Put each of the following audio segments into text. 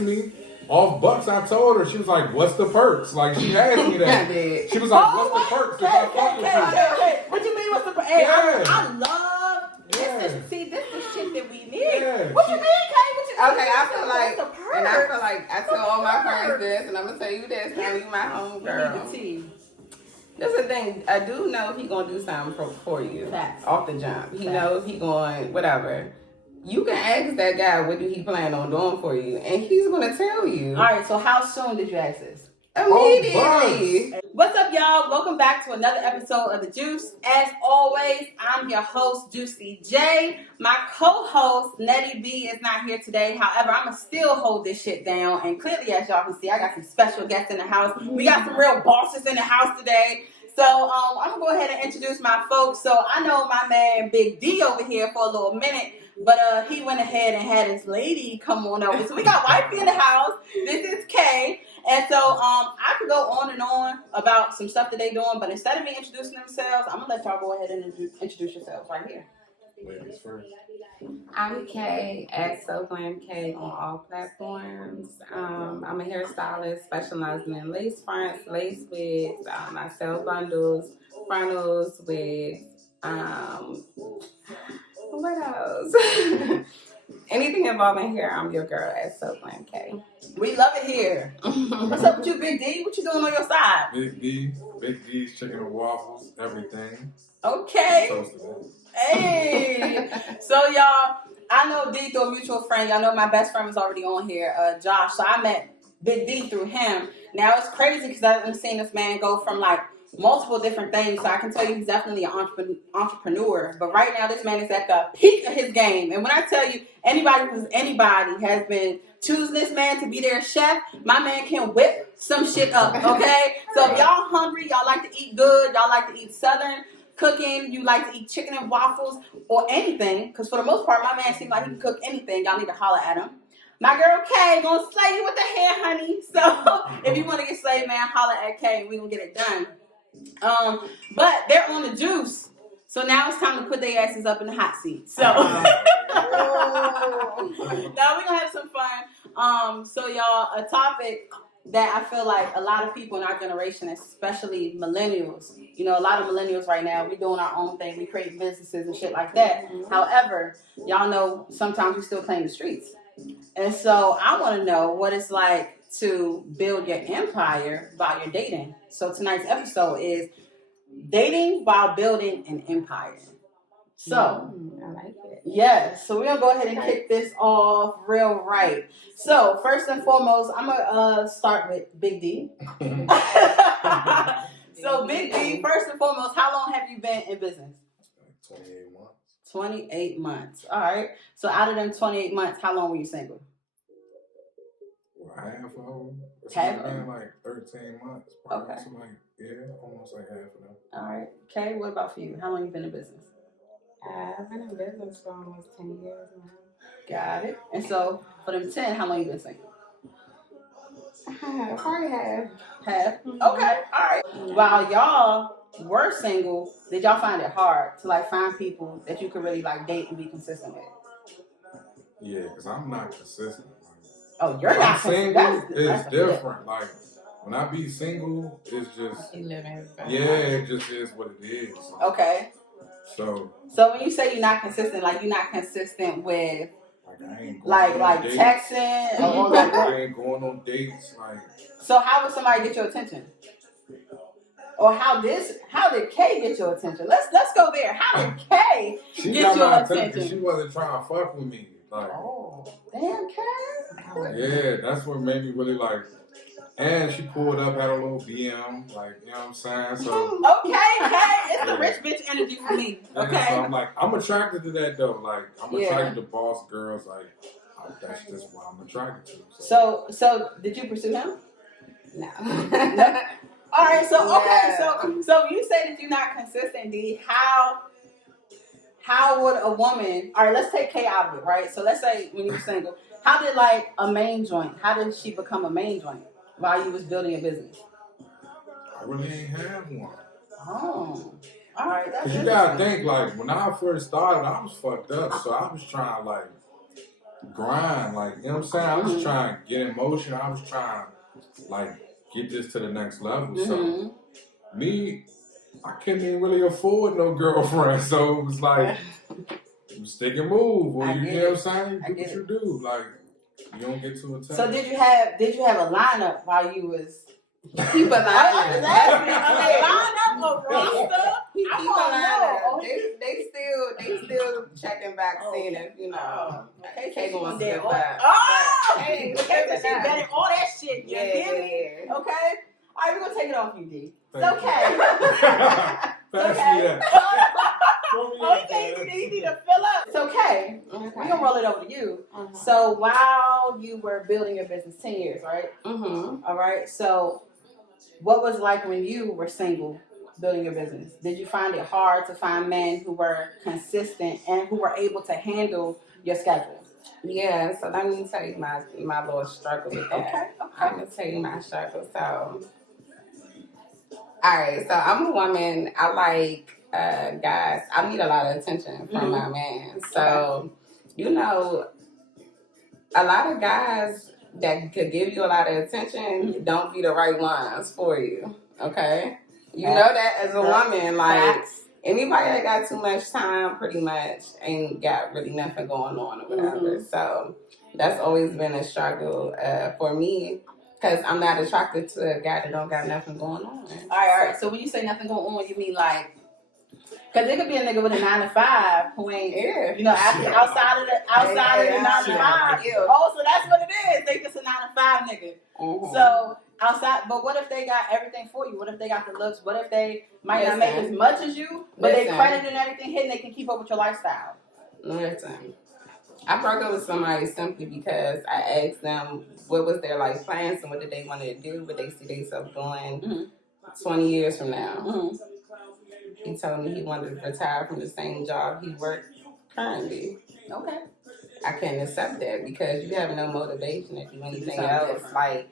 me. Off bucks, I told her. She was like, "What's the perks?" Like she asked me that. She was like, "What's the perks?" What you mean? What's the perks? Hey, I love this. See, this is shit that we need. Yeah. What you mean, Kay? Okay, I feel like I tell all my friends this, and I'm gonna tell you this. Now you my home girl. That's the thing. I do know he gonna do something for you. Facts. Off the jump. He knows he going whatever. You can ask that guy what do he plan on doing for you, and he's gonna tell you. All right. So how soon did you ask this? Immediately. What's up, y'all? Welcome back to another episode of The Juice. As always, I'm your host, Juiicy J. My co-host, Nettie B, is not here today. However, I'm going to still hold this shit down. And clearly, as y'all can see, I got some special guests in the house. We got some real bosses in the house today. So I'm going to go ahead and introduce my folks. So I know my man, Big D, over here for a little minute. But he went ahead and had his lady come on over. So we got wifey in the house. This is Kay. And so I could go on and on about some stuff that they doing, but instead of me introducing themselves, I'm gonna let y'all go ahead and introduce yourselves right here. Ladies first. I'm Kay at So Glam K on all platforms. I'm a hairstylist specializing in lace fronts, lace wigs. I sell bundles, frontals, wigs. What else? Anything involving hair, I'm your girl at So Glam K. We love it here. What's up with you, Big D? What you doing on your side? Big D's chicken and waffles, everything. Okay. Hey. So y'all, I know D through a mutual friend. Y'all know my best friend was already on here, Josh. So I met Big D through him. Now it's crazy because I've seen this man go from like multiple different things. So I can tell you he's definitely an entrepreneur. But right now this man is at the peak of his game. And when I tell you anybody has been choosing this man to be their chef, my man can whip some shit up, okay? So if y'all hungry, y'all like to eat good, y'all like to eat Southern cooking, you like to eat chicken and waffles or anything, because for the most part, my man seems like he can cook anything. Y'all need to holler at him. My girl Kay gonna slay you with the hair, honey. So if you want to get slayed, man, holler at Kay and we gonna get it done. But they're on the juice. So now it's time to put their asses up in the hot seat. So now we're gonna have some fun. So y'all, a topic that I feel like a lot of people in our generation, especially millennials, you know, a lot of millennials right now, we doing our own thing. We create businesses and shit like that. However, y'all know sometimes we still claim the streets. And so I want to know what it's like to build your empire while you're dating. So tonight's episode is dating while building an empire. So, I like it. Yes, so we're going to go ahead and kick this off real right. So, first and foremost, I'm going to start with Big D. So, Big D, first and foremost, how long have you been in business? 28 months. 28 months. All right. So, out of them 28 months, how long were you single? Half of them. It's Half been like 13 months. Probably. Okay. So almost like half of them. All right. Kay, what about for you? How long you been in business? I've been in business for almost 10 years now. Got it. And so, for them 10, how long you been single? Probably half. Half? Okay. All right. While y'all were single, did y'all find it hard to like find people that you could really like date and be consistent with? Yeah, because I'm not consistent. Oh, you're not single. It's different. Like when I be single, it's just it just is what it is. Okay. So when you say you're not consistent, like you're not consistent with I ain't going like texting or like I ain't going on dates. Like so, how would somebody get your attention? Or how did Kay get your attention? Let's go there. How did Kay get your attention? She wasn't trying to fuck with me. Like, oh, damn, Kay. Yeah, that's what made me really like. And she pulled up, had a little BM, like, you know what I'm saying? So okay, it's the rich bitch energy for me. Okay. So I'm like, I'm attracted to that though. Like, I'm attracted to boss girls. Like, that's just what I'm attracted to. So did you pursue him? No. All right. So okay. So you say that you're not consistent, D. How would a woman? All right. Let's take Kay out of it, right? So let's say when you were single, how did like a main joint? How did she become a main joint while you was building a business? I really ain't have one. Oh. All right. That's you gotta think like when I first started, I was fucked up, so I was trying to like grind. Like, you know what I'm saying? I was trying to get in motion. I was trying to, like, get this to the next level. So, me, I couldn't even really afford no girlfriend. So, it was like, you stick and move. Or you know what I'm saying? Do what you do. Like, you don't get too attached. So, did you have a lineup while you was... Keep a lineup. Lineup or roster? Keep a lineup. They still checking back, seeing if, you know, Kay gonna step back. Oh! Hey, she betting all that shit. You hear me? Okay? All right, we're going to take it off you, D. It's okay. Pass me that. You need to fill up. It's okay. We're going to roll it over to you. So, while you were building your business, 10 years, right? All right. So, what was it like when you were single building your business? Did you find it hard to find men who were consistent and who were able to handle your schedule? Yeah, so let me tell you my little struggle with that. Okay. I'm going to tell you my struggle. So, all right, so I'm a woman. I like guys. I need a lot of attention from my man. So, you know, a lot of guys that could give you a lot of attention don't be the right ones for you. Okay? You know that as a woman, like, anybody that got too much time pretty much ain't got really nothing going on or whatever. So that's always been a struggle for me because I'm not attracted to a guy that don't got nothing going on. All right. So when you say nothing going on, you mean like, because it could be a nigga with a 9 to 5 who ain't, you know, outside of the 9 to 5. Oh, so that's what it is. They just a 9 to 5 nigga. So outside, but what if they got everything for you? What if they got the looks? What if they might not make as much as you, but they credit and everything hidden? They can keep up with your lifestyle. Listen, I broke up with somebody simply because I asked them what was their life plans and what did they want to do, what they see themselves doing 20 years from now. He told me he wanted to retire from the same job he worked currently. Okay. I can't accept that because you have no motivation to do anything else. Like,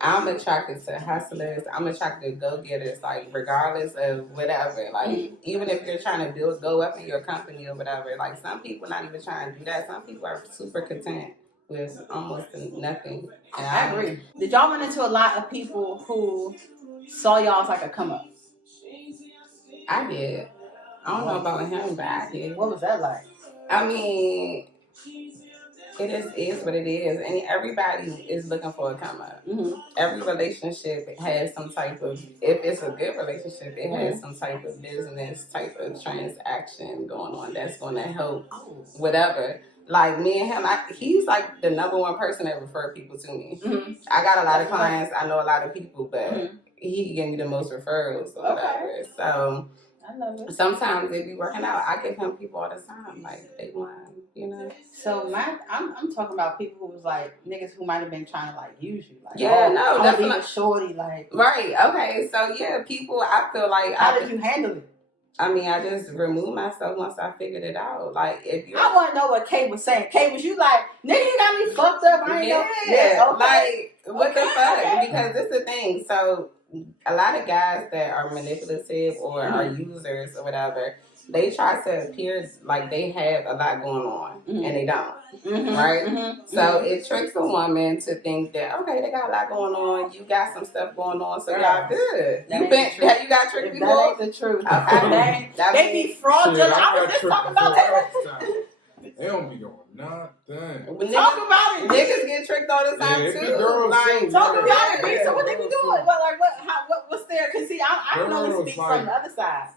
I'm attracted to hustlers. I'm attracted to go-getters, like, regardless of whatever. Like, even if you're trying to go up in your company or whatever, like, some people not even trying to do that. Some people are super content with almost nothing. And I agree. Did y'all run into a lot of people who saw y'all as like a come-up? I did. I don't know about him, but I did. What was that like? I mean, it is what it is. And everybody is looking for a come up. Every relationship has some type of, if it's a good relationship, it has some type of business, type of transaction going on that's going to help whatever. Like me and him, he's like the number one person that refer people to me. I got a lot of clients. I know a lot of people, but he gave me the most referrals or whatever. So I love it. Sometimes it be working out. I give him people all the time, like they want, you know. So I'm talking about people who was like niggas who might have been trying to like use you, like that's not shorty, like right. Okay, so yeah, people. I feel like how did you handle it? I mean, I just removed myself once I figured it out. Like, if you, I want to know what Kay was saying. Kay, was you like, nigga, you got me fucked up? I ain't know. Like, what the fuck? Because this is the thing. So, a lot of guys that are manipulative or are users or whatever, they try to appear like they have a lot going on, and they don't. Right? So, it tricks a woman to think that, okay, they got a lot going on. You got some stuff going on, so y'all good. You got tricked before? That ain't the truth. Okay. They be fraudulent. I was just talking about that. They don't be doing nothing. Talk about it. Niggas get tricked all the time too. Like, talk about it. So what they be doing? What's there? Cause see, I can only speak from the other side.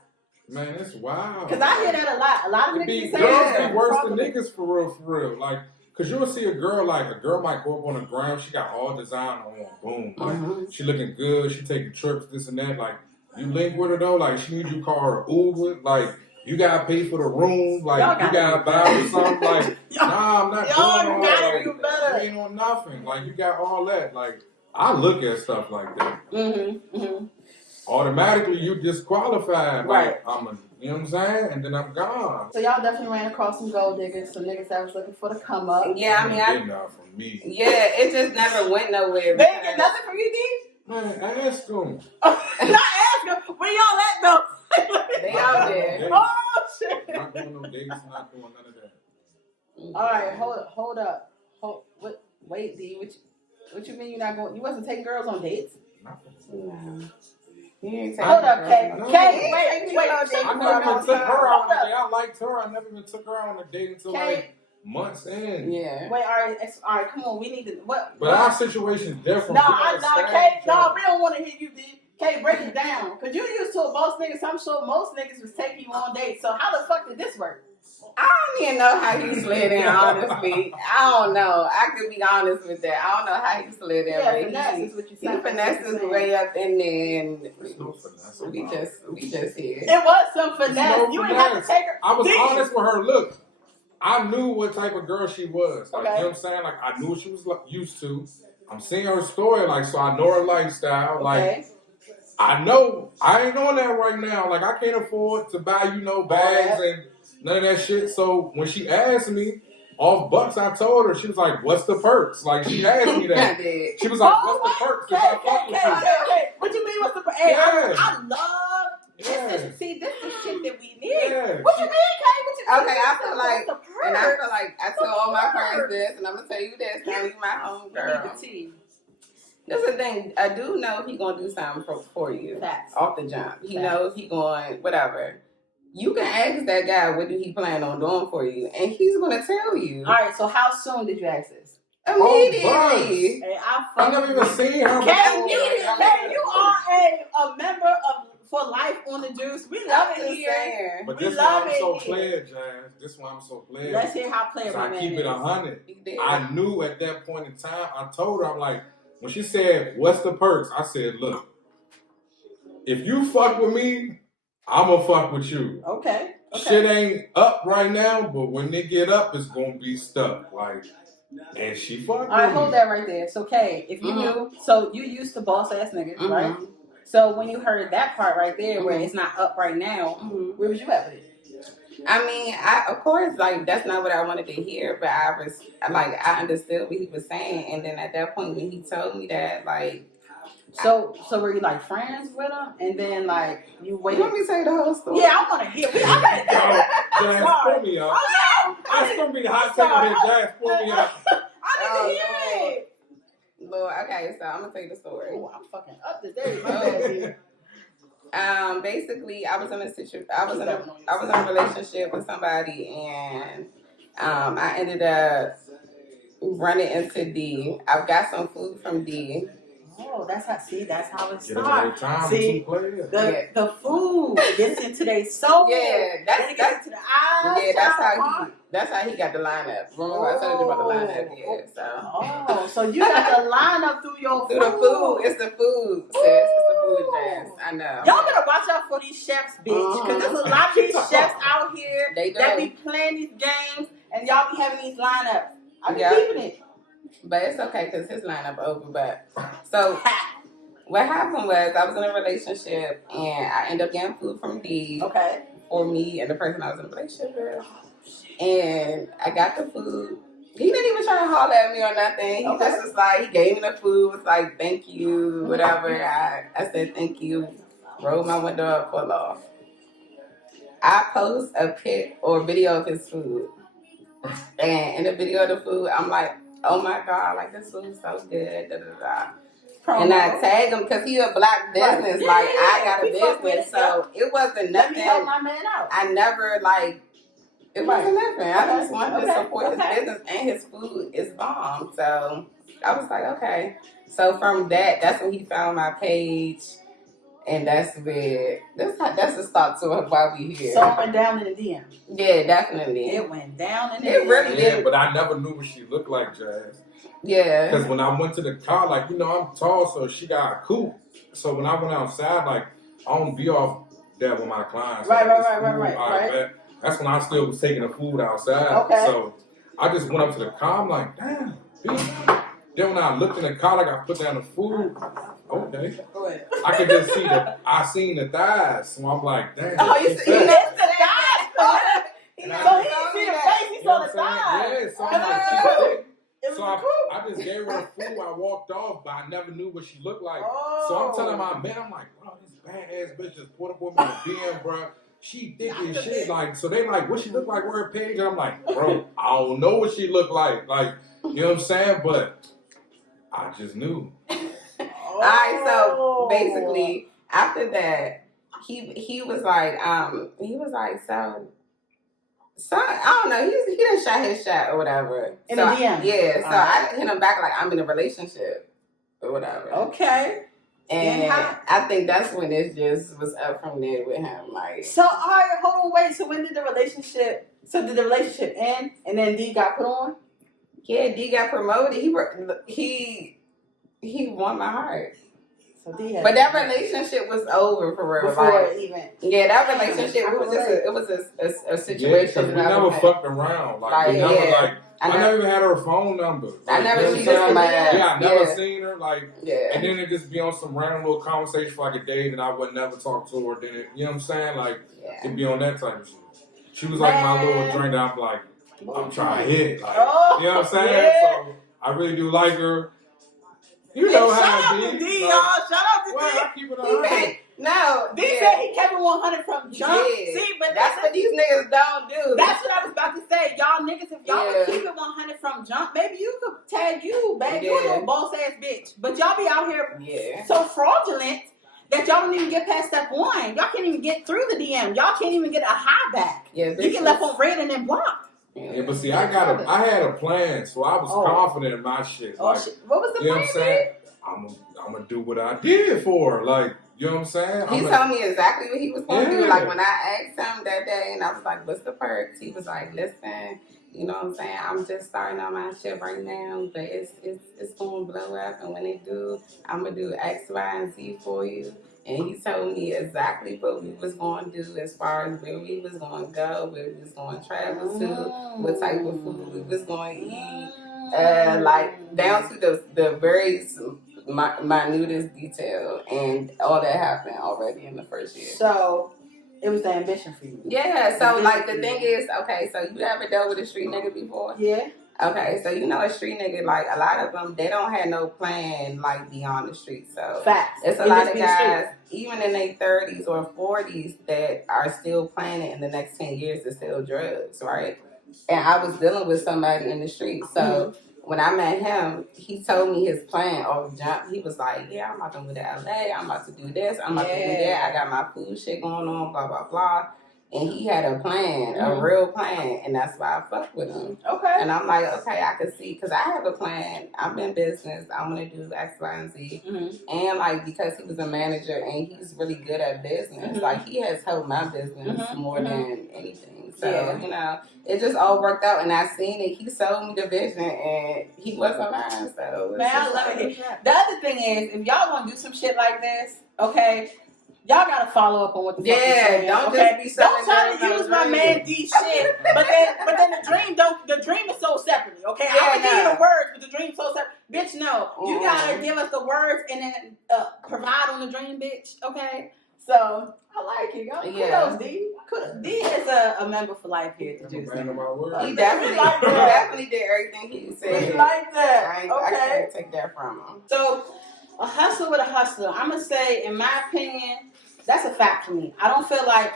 Man, it's wild. Cause I hear that a lot. A lot of niggas say girls be worse than niggas for real. Like, cause you'll see a girl might go up on the ground. She got all design on. Boom. Like, she looking good. She taking trips, this and that. Like, you link with her though. Like, she need you call her Uber. Like, you gotta pay for the room. Like, you gotta buy her something. Like, nah, I'm not doing all that. Like, you ain't on nothing. Like, you got all that. Like, I look at stuff like that. Automatically, you disqualified. Like, you know what I'm saying? And then I'm gone. So y'all definitely ran across some gold diggers, some niggas that was looking for the come up. Yeah, I mean, I did not from me. Yeah, it just never went nowhere. They ain't get nothing from you, D? Man, ask them. Not ask them. Where y'all at though? They out there. Oh shit. Not doing no dates, not doing none of that. All right, hold up. Wait, D, what you mean you're not going? You wasn't taking girls on dates? No. You ain't taking Hold up, Kay. No. Kay, wait. I never even took her out on a date. I liked her. I never even took her out on a date until like months in. Yeah. Wait, all right, come on. We need to what? But our situation's different. No, Kay. No, we don't want to hear you, D. Kay, break it down. Cause you used to a boss niggas. I'm sure most niggas was taking you on dates. So how the fuck did this work? I don't even know how he slid in, honestly. I don't know. I could be honest with that. I don't know how he slid in. Yeah, finesse is what you said. He finessed his way up in there, and No finesse. we just here. It was some finesse. No you finesse. didn't have to take her. I was honest with her. Look, I knew what type of girl she was. Like, okay. You know what I'm saying? Like, I knew what she was used to. I'm seeing her story, like, so I know her lifestyle. Like, I know I ain't on that right now. Like, I can't afford to buy, bags and none of that shit. So when she asked me off bucks, I told her, she was like, "What's the perks?" Like, she asked me that. She was like, "What's the perks?" If I fuck with you. What you mean? What's the perks? Yeah. I love this. See, this is shit that we need. Yeah. What you mean, Kay? Okay, I feel like I tell all my friends this, and I'm gonna tell you this. Now you my home girl. That's the thing. I do know he gonna do something for you. Facts. Off the jump. He knows he going whatever. You can ask that guy what do he plan on doing for you, and he's gonna tell you. All right. So how soon did you ask this? Immediately. Hey, I never even seen her. Kay, you are a member of for life on the Juice. We love it here. But this why I'm so player, Jazz. This why I'm so player. Let's hear how player my man I keep it 100. is. I knew at that point in time. I told her, I'm like, when she said, "What's the perks?" I said, "Look, if you fuck with me, I'ma fuck with you. Okay. Shit ain't up right now, but when they get up, it's gonna be stuck. Like, and she fucked with me. All right, hold that right there. So, Kay, if you knew, so you used to boss ass niggas, right? So when you heard that part right there, where it's not up right now, where was you at with it? I mean, of course, like, that's not what I wanted to hear, but I understood what he was saying, and then at that point when he told me that, like, so were you like friends with him, and then like you waited? You want me to tell you the whole story? Yeah, I want to hear. Jazz, pull me up. It's gonna be hot taking here. Jazz, pull me up. I need to hear it. Lord, okay, so I'm gonna tell you the story. Oh, I'm fucking up to date. Basically, I was in a relationship with somebody, and I ended up running into D. I've got some food from D. Oh, that's how it starts. See, the food gets into their soul. Yeah, that's into the eyes. Yeah, that's how he got the lineup. Remember I told you about the lineup? Yeah, so you got the lineup through your through the food. It's the food, sis. It's the food, Jazz. I know. Y'all better watch out for these chefs, bitch, because there's a lot of these chefs out here that be playing these games, and y'all be having these lineups. I be keeping it. But it's okay because his lineup over. But so what happened was I was in a relationship and I ended up getting food from D. Okay. For me and the person I was in a relationship with. And I got the food. He didn't even try to holler at me or nothing. He just was like, he gave me the food, was like, thank you, whatever. I said thank you. Rolled my window up, pull off. I post a pic or video of his food. And in the video of the food, I'm like, oh my God, like this food's so good, da da da. And I tag him because he a black business, I got a business, so it wasn't nothing. Let me help my man out. I never it wasn't nothing. I just wanted to support his business, and his food is bomb. So I was like, okay. So from that's when he found my page. And that's the start to why we here. So it went down in the DM. Yeah, definitely. It went down in the DM. It really did. But I never knew what she looked like, Jazz. Yeah. Because when I went to the car, I'm tall, so she got a coupe. So when I went outside, I don't be off there with my clients. Right. That's when I still was taking the food outside. Okay. So I just went up to the car. I'm like, damn, bitch. Then when I looked in the car, I put down the food. Okay. Go ahead. I could just see I seen the thighs, so I'm like, damn. Oh, you see the thighs? So he didn't see the face, he saw the thighs. Yeah, so I'm like, I just gave her the food. I walked off, but I never knew what she looked like. So I'm telling my man, I'm like, bro, this badass bitch just pulled up on me in the DM, bro. she thick as shit. Like, so they like, what she look like? Where her page? And I'm like, bro, I don't know what she look like. Like, you know what I'm saying? But I just knew. Alright, so basically after that, he was like, so I don't know, he done shot his shot or whatever. In so the DM. I hit him back like I'm in a relationship or whatever. Okay. And I think that's when it just was up from there with him. Like, so all right, hold on, wait. So when did the relationship? So did the relationship end, and then D got put on? Yeah, D got promoted. He won my heart. So D had. But that relationship was over for real. Before like, even. Yeah, that relationship it was a situation. Yeah, we never fucked around. Like we never like. I never even had her phone number. Like, I never seen her. Yeah, I never seen her. Like, yeah. And then it just be on some random little conversation for like a day, and I would never talk to her. Then you know what I'm saying? Like, it'd be on that type of shit. She was like my little drink. I'm like, I'm trying to hit. Like, you know what I'm saying? Yeah. So I really do like her. You know how it be. D, like, y'all. Shout out to D. I keep it 100. No, D said he kept it 100 from jump. Yeah. See, but that's what these niggas don't do. That's what I was about to say. Y'all niggas, if y'all would keep it 100 from jump, maybe you could tag you, babe. You a little boss ass bitch. But y'all be out here so fraudulent that y'all don't even get past step one. Y'all can't even get through the DM. Y'all can't even get a high back. Yeah, you get left on red and then blocked. Yeah, but see, I had a plan, so I was confident in my shit. Like, shit. What was the you know plan? What I'm saying? I'm gonna do what I did for her. Like, you know what I'm saying? He told me exactly what he was going to do. Like, when I asked him that day, and I was like, what's the perks? He was like, listen, you know what I'm saying? I'm just starting on my shit right now, but it's going to blow up. And when it do, I'm going to do X, Y, and Z for you. And he told me exactly what we was going to do as far as where we was going to go, where we was going to travel to, what type of food we was going to eat. Like, down to the very minutest detail, and all that happened already in the first year. So it was the ambition for you. Yeah. So like the thing is, okay. So you ever dealt with a street nigga before? Yeah. Okay. So you know a street nigga, like a lot of them, they don't have no plan like beyond the street. So facts. It's a lot of guys, even in their 30s or 40s, that are still planning in the next 10 years to sell drugs, right? And I was dealing with somebody in the street, so. When I met him, he told me his plan off jump. He was like, yeah, I'm about to move to LA. I'm about to do this. I'm about to do that. I got my food shit going on, blah, blah, blah. And he had a plan, a real plan. And that's why I fucked with him. Okay. And I'm like, okay, I can see. Because I have a plan. I'm in business. I'm going to do X, Y, and Z. And, like, because he was a manager and he's really good at business, like, he has helped my business more than anything. So, you know, it just all worked out, and I seen it. He sold me the vision, and he wasn't lying. So, man, I love it. The other thing is, if y'all gonna do some shit like this, okay, y'all gotta follow up on what the fuck you're saying. Don't just be don't try to use my man D shit. But then the dream is so separately. Okay, I'm gonna give you the words, but the dream's so separate. Bitch, no, you gotta give us the words and then provide on the dream, bitch. Okay, so. I like it. Kudos, D. D is a member for life here at the Juiicy. He definitely did everything he said. We like that. I can't take that from him. So, a hustle with a hustler. I'm going to say, in my opinion, that's a fact for me. I don't feel like,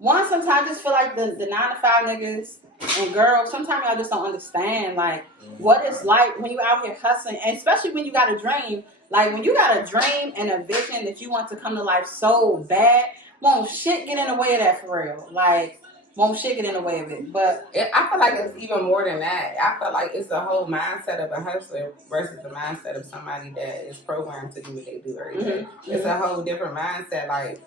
sometimes I just feel like the 9 to 5 niggas and girls, sometimes y'all just don't understand, like, what it's like when you out here hustling, and especially when you got a dream. Like, when you got a dream and a vision that you want to come to life so bad, won't shit get in the way of that for real. Like, won't shit get in the way of it. But I feel like it's even more than that. I feel like it's the whole mindset of a hustler versus the mindset of somebody that is programmed to do what they do every day. It's a whole different mindset. Like,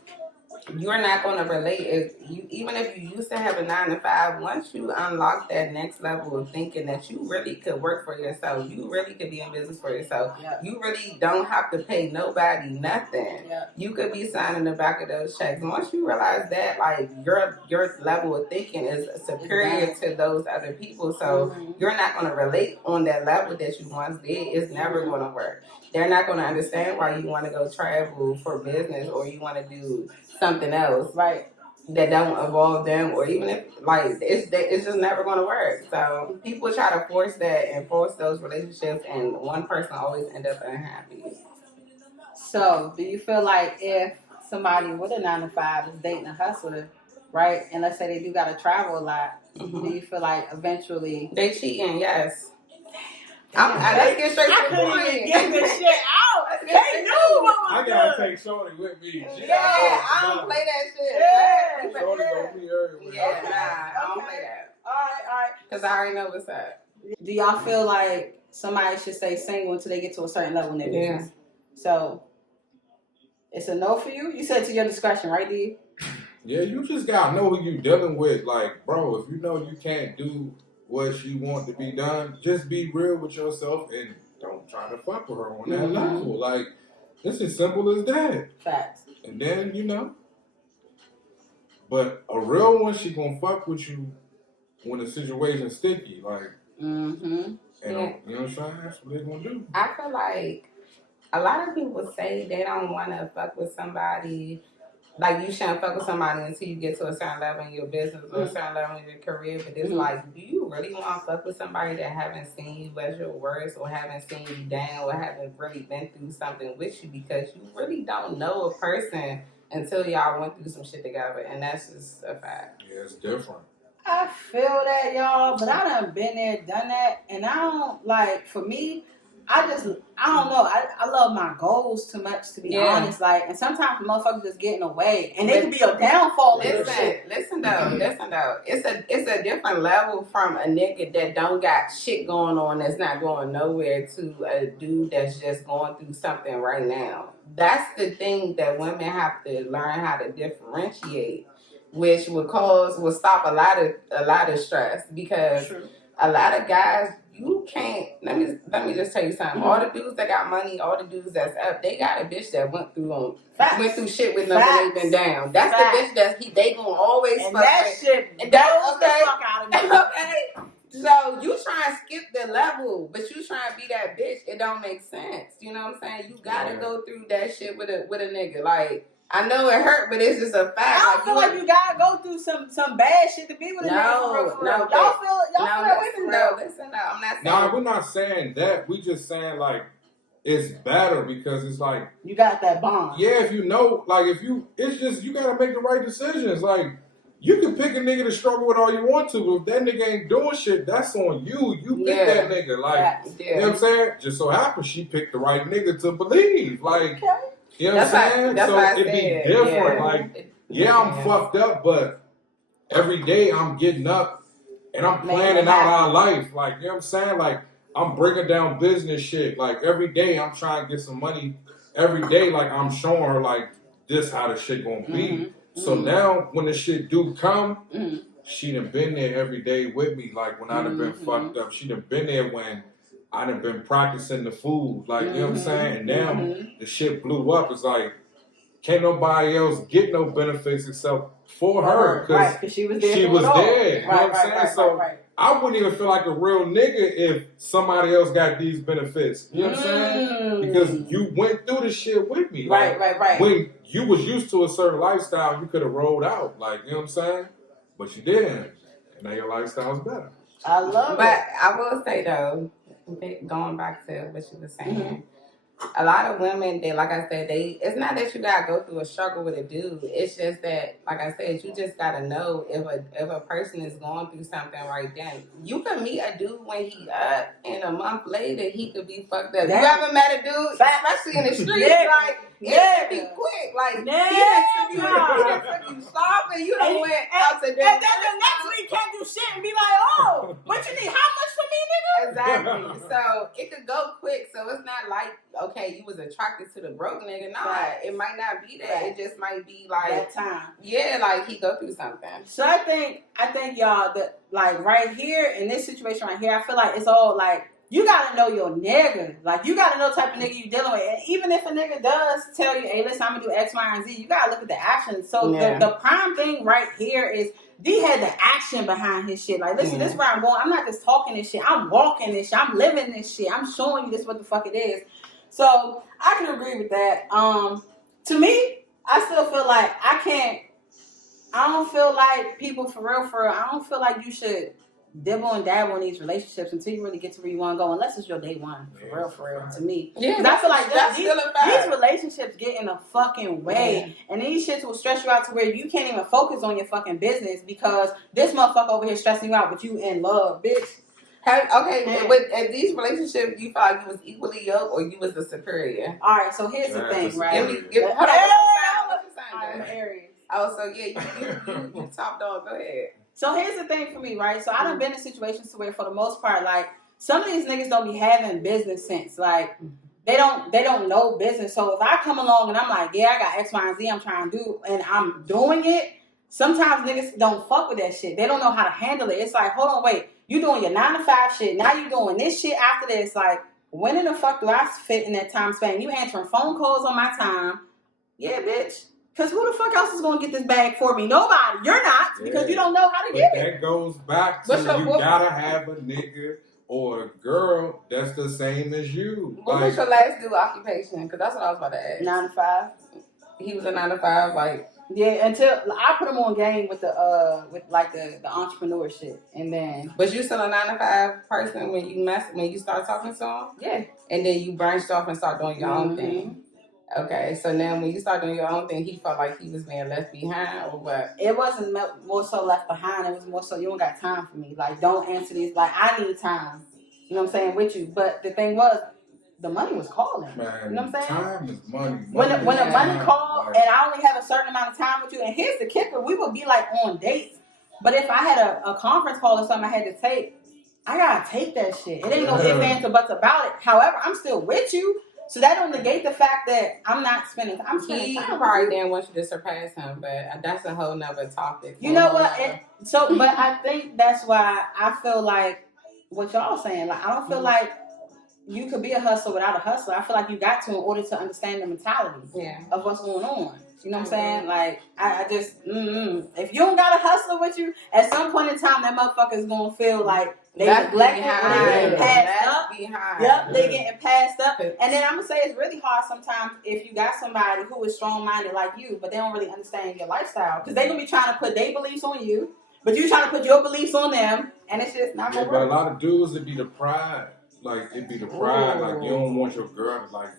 you're not going to relate even if you used to have a 9 to 5. Once you unlock that next level of thinking that you really could work for yourself, you really could be in business for yourself. You really don't have to pay nobody nothing. You could be signing the back of those checks. Once you realize that, like, your level of thinking is superior to those other people, so you're not going to relate on that level that you once did. It's never going to work. They're not going to understand why you want to go travel for business, or you want to do something else, right? That don't involve them, or even if, like, it's just never going to work. So people try to force that and force those relationships, and one person always end up unhappy. So, do you feel like if somebody with a 9 to 5 is dating a hustler, right? And let's say they do gotta travel a lot. Mm-hmm. Do you feel like eventually they cheating? Yes. let's get straight to the couldn't point. even get this shit out. Let's They get straight knew to what I was gotta good. take Shorty with me. She Yeah, gotta I go. don't play that shit. Yeah. Shorty go with me everywhere. Yeah, Okay, nah, I don't okay. play that. All right. Because I already know what's up. Do y'all feel like somebody should stay single until they get to a certain level in their business? So it's a no for you? You said to your discretion, right, D? Yeah, you just gotta know who you dealing with. Like, bro, if you know you can't do what she want to be done, just be real with yourself and don't try to fuck with her on that level. Like, it's as simple as that. Facts. And then, you know, but a real one, she gonna fuck with you when the situation's sticky. Like, and you know what I'm saying? That's what they gonna do. I feel like a lot of people say they don't want to fuck with somebody. Like, you shouldn't fuck with somebody until you get to a certain level in your business or a certain level in your career. But it's like, do you really want to fuck with somebody that haven't seen you as your worst or haven't seen you down or haven't really been through something with you? Because you really don't know a person until y'all went through some shit together. And that's just a fact. Yeah, it's different. I feel that, y'all, but I done been there, done that, and I don't, like, for me, I don't know. I love my goals too much, to be honest. Like, and sometimes motherfuckers just get in the way, and they can be a downfall. Listen though. It's a different level from a nigga that don't got shit going on that's not going nowhere to a dude that's just going through something right now. That's the thing that women have to learn how to differentiate, which will stop a lot of stress, because a lot of guys, you can't. Let me just tell you something. All the dudes that got money, all the dudes that's up, they got a bitch that went through shit with them when they been down. That's the bitch they gonna always and fuck that with. shit And blows the fuck out of me. Okay. So you try and skip the level, but you try and be that bitch. It don't make sense. You know what I'm saying? You gotta go through that shit with a nigga. Like, I know it hurt, but it's just a fact. I don't feel like you gotta go through some bad shit to be with a nigga. For real. Y'all feel that way for real? Listen, I'm not saying. Nah, we're not saying that. We just saying, like, it's better because it's like, you got that bond. Yeah, if you know, like, it's just, you gotta make the right decisions. Like, you can pick a nigga to struggle with all you want to, but if that nigga ain't doing shit, that's on you. You pick that nigga. Like, you know what I'm saying? Just so happens she picked the right nigga to believe. Like, you know what I'm saying? So it'd be different. Like, I'm fucked up, but every day I'm getting up and I'm planning out our life. Like, you know what I'm saying? Like, I'm breaking down business shit. Like, every day I'm trying to get some money. Every day, like, I'm showing her, like, this how the shit gonna be. So now, when the shit do come, she done been there every day with me. Like, when I done been fucked up. She done been there when I done been practicing the food. Like, you know what I'm saying? And now the shit blew up. It's like, can't nobody else get no benefits except for her. Because she was there. She was there. You know what I'm saying? So I wouldn't even feel like a real nigga if somebody else got these benefits. You know what I'm saying? Because you went through the shit with me. Like, right. When you was used to a certain lifestyle, you could have rolled out. Like, you know what I'm saying? But you didn't. And now your lifestyle's better. I love it. But I will say, though, going back to what you were saying, a lot of women, like I said, it's not that you gotta go through a struggle with a dude. It's just that, like I said, you just gotta know if a person is going through something right then. You could meet a dude when he up, and a month later he could be fucked up. You ever met a dude, especially in the streets, like it could be quick, like he done took you shopping, you done went out to dinner. And then the next week can't do shit and be like, oh, what you need? How much for me, nigga? Exactly. So it could go quick. So it's not like, okay, you was attracted to the broke nigga. Nah, it might not be that. It just might be like that time. Yeah, like he go through something. So I think y'all that, like, right here in this situation right here, I feel like it's all like, you gotta know your nigga. Like, you gotta know the type of nigga you dealing with. And even if a nigga does tell you, hey, listen, I'm gonna do X, Y, and Z, you gotta look at the action. So the prime thing right here is D had the action behind his shit. Like, listen, this is where I'm going. I'm not just talking this shit. I'm walking this shit. I'm living this shit. I'm showing you this what the fuck it is. So I can agree with that. To me, I still feel like I don't feel like people for real, I don't feel like you should dibble and dabble in these relationships until you really get to where you want to go, unless it's your day one. For real, to me. Yeah, I feel like that's these, still a fact. these relationships get in the fucking way. And these shits will stress you out to where you can't even focus on your fucking business because this motherfucker over here stressing you out, but you in love, bitch. With these relationships, you felt like you was equally yoked or you was the superior? All right, so here's the thing, right? Hold on, I'm Aries. Oh, so yeah, you top dog. Go ahead. So here's the thing for me, right? So I done been in situations to where, for the most part, like some of these niggas don't be having business sense. Like they don't know business. So if I come along and I'm like, yeah, I got X, Y, and Z I'm trying to do, and I'm doing it, sometimes niggas don't fuck with that shit. They don't know how to handle it. It's like, hold on, wait, you doing your 9 to 5 shit. Now you doing this shit after this. Like, when in the fuck do I fit in that time span? You answering phone calls on my time. Yeah, bitch. Because who the fuck else is going to get this bag for me? Nobody. You're not. Because you don't know how to get it. That goes back to you gotta have a nigga or a girl that's the same as you. What was your last due occupation? Because that's what I was about to ask. 9 to 5. He was a 9 to 5, like. Yeah, until I put him on game with the entrepreneur shit, and then. But you still a 9 to 5 person when you start talking to him? Yeah. And then you branched off and start doing your own thing. Okay, so now when you start doing your own thing, he felt like he was being left behind, or what? It wasn't more so left behind. It was more so you don't got time for me. Like, don't answer these. Like, I need time. You know what I'm saying, with you. But the thing was, the money was calling. Man, you know what I'm saying? Time is money. When the money called, and I only have a certain amount of time with you. And here's the kicker: we would be like on dates. But if I had a conference call or something I had to take, I gotta take that shit. It ain't no ifs, ands, or buts about it. However, I'm still with you. So that don't negate the fact that I'm not spending time. He probably didn't want you to surpass him, but that's a whole nother topic. You know what? But I think that's why I feel like what y'all saying. Like, I don't feel like you could be a hustler without a hustler. I feel like you got to in order to understand the mentality of what's going on. You know what I'm saying? Like, I just, if you don't got a hustler with you, at some point in time, that motherfucker is going to feel like they neglected, they getting passed up. Yep, they getting passed up. And then I'm going to say it's really hard sometimes if you got somebody who is strong-minded like you, but they don't really understand your lifestyle. Because they're going to be trying to put their beliefs on you, but you trying to put your beliefs on them, and it's just not going to work. But a lot of dudes, it be the pride. Like, it be the pride. Like, you don't want your girl to, like,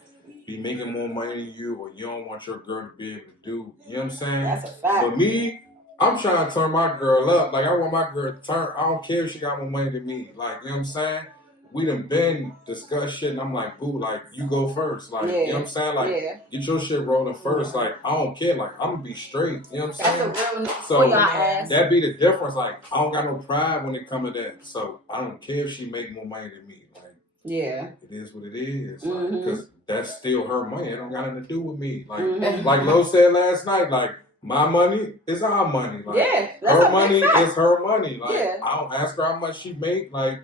be making more money than you, or you don't want your girl to be able to do. You know what I'm saying? That's a fact. For me, I'm trying to turn my girl up. Like, I want my girl to turn. I don't care if she got more money than me. Like, you know what I'm saying? We done been discussed shit, and I'm like, boo, like, you go first. Like, you know what I'm saying? Like, get your shit rolling first. Like, I don't care. Like, I'm gonna be straight. You know what I'm saying? That's a real so that be the difference. Like, I don't got no pride when it come to that. So I don't care if she make more money than me. Like, it is what it is. Because that's still her money. It don't got nothing to do with me. Like, like Lo said last night, like, my money is our money. Like, her money is her money. Like, I don't ask her how much she make. Like,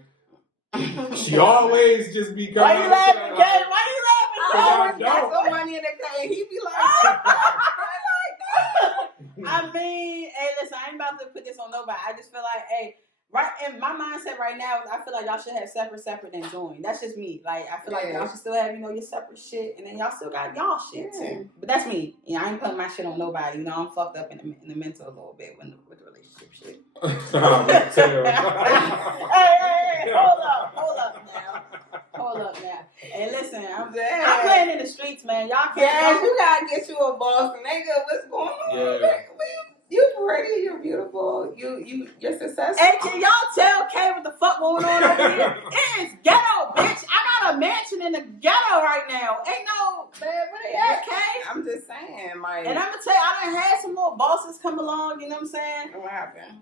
she always just be coming. Why you laughing, Kay? Why you laughing? I always got some money in the K. He be like, I mean, hey, listen, I ain't about to put this on nobody. I just feel like, hey, right in my mindset right now, I feel like y'all should have separate than join. That's just me. Like, I feel like y'all should still have, your separate shit, and then y'all still got y'all shit too. But that's me. I ain't putting my shit on nobody. I'm fucked up in the mental a little bit with the relationship shit. Hey, hold up now. And listen, I'm playing in the streets, man. Y'all can't. Yeah, you gotta get you a boss nigga. What's going on? Yeah. You pretty, you're beautiful, you're successful. Hey, can y'all tell Kay what the fuck going on over here? It is ghetto, bitch. I got a mansion in the ghetto right now. Ain't no, man, what they at, Kay? I'm just saying, like. And I'm gonna tell you, I done had some more bosses come along, you know what I'm saying? What happened?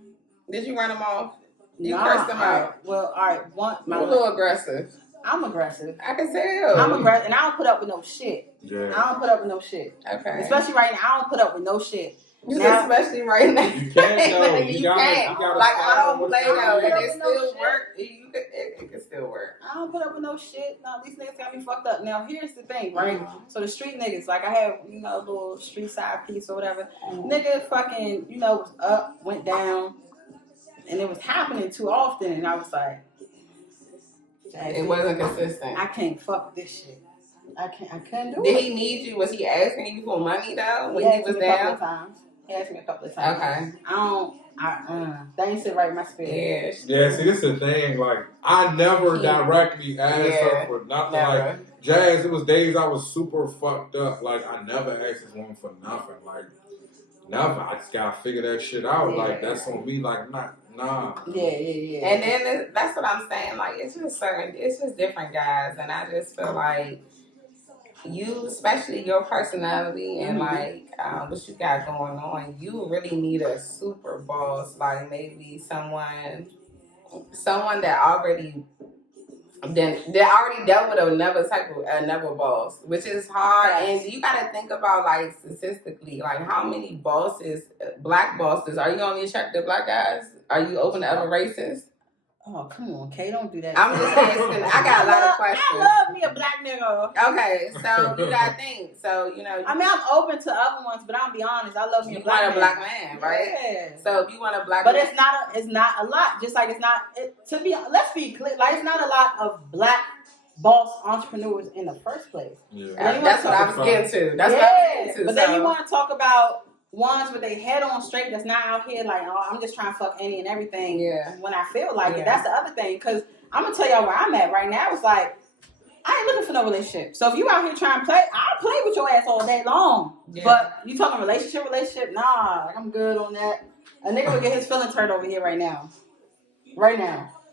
Did you run them off? You cursed them out? Well, all right, a little aggressive. I'm aggressive. I can tell. I'm aggressive, and I don't put up with no shit. Yeah. I don't put up with no shit. Okay. Especially right now, I don't put up with no shit. Especially right now. You can't though. You can't. Like, I don't play though, and it still work. It can still work. I don't put up with no shit. No, these niggas got me fucked up. Now, here's the thing, right? So the street niggas, like I have, a little street side piece or whatever. Nigga fucking, was up, went down, and it was happening too often, and I was like, it wasn't consistent. I can't fuck with this shit. I couldn't do it. Did he need you? Was he asking you for money though when he was down? down? He asked me a couple of times. Okay. That ain't sit right in my spirit. Yeah, see, this is the thing. Like, I never directly asked her for nothing. Never. Like, Jazz, it was days I was super fucked up. Like, I never asked this woman for nothing. Like, never. I just gotta figure that shit out. Like, that's on me. Like, nah. Yeah. And then that's what I'm saying. Like, it's just different guys. And I just feel like you, especially your personality and like what you got going on, you really need a super boss. Like, maybe someone that already dealt with another boss, which is hard. And you gotta think about, like, statistically, like, how many bosses, black bosses, are you only attracted to black guys? Are you open to other races? Oh, come on, Kay, don't do that. I'm just asking. I got a lot of questions. I love me a black nigga. Okay, so you gotta think. So, you know, I mean, I'm open to other ones, but I'll be honest, I love me a black man. You want a black man, right? Yeah. So if you want a black but man. it's not a lot. Just like let's be clear, like, it's not a lot of black boss entrepreneurs in the first place. Yeah. That's what I was getting to. That's what I was getting to. But then you want to talk about ones with their head on straight that's not out here like, oh, I'm just trying to fuck any and everything when I feel like it. That's the other thing. Because I'm going to tell y'all where I'm at right now. It's like, I ain't looking for no relationship. So if you out here trying to play, I'll play with your ass all day long. Yeah. But you talking relationship? Nah, like, I'm good on that. A nigga would get his feelings hurt over here right now.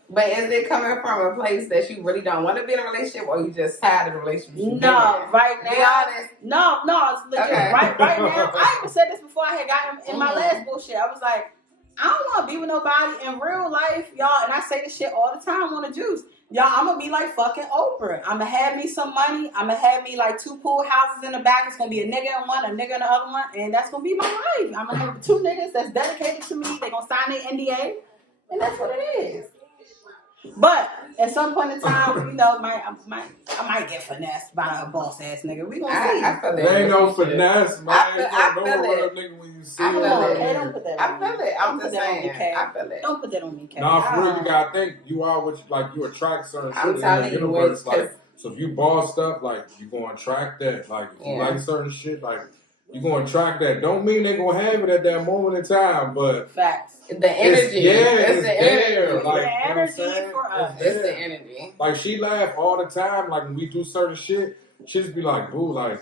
But is it coming from a place that you really don't want to be in a relationship, or you just tired of the relationship? No, right now. Be honest. No, it's legit. Okay. Right now. I even said this before I had gotten in my last bullshit. I was like, I don't want to be with nobody in real life, y'all. And I say this shit all the time on the juice. Y'all, I'm going to be like fucking Oprah. I'm going to have me some money. I'm going to have me like 2 pool houses in the back. It's going to be a nigga in one, a nigga in the other one. And that's going to be my life. I'm going to have 2 niggas that's dedicated to me. They're going to sign their NDA. And that's what it is. But at some point in time, you know, I might get finessed by a boss ass nigga. We gonna see. I feel it. There ain't no finesse, man. I feel it. Nigga when you see I feel it. Hey, don't put that on me. I feel it. I'm just saying. I feel it. Don't put that on me, Kay. Nah, for real, you gotta think. You are what you attract certain shit in the universe. Like, so if you bossed up, like, you gonna attract that. Like, if you like certain shit, like, you gonna attract that. Don't mean they gonna have it at that moment in time, but facts. The energy. It's the there. energy. Like, the energy for us. It's the energy. Like, she laugh all the time. Like, when we do certain shit, she just be like, boo, like,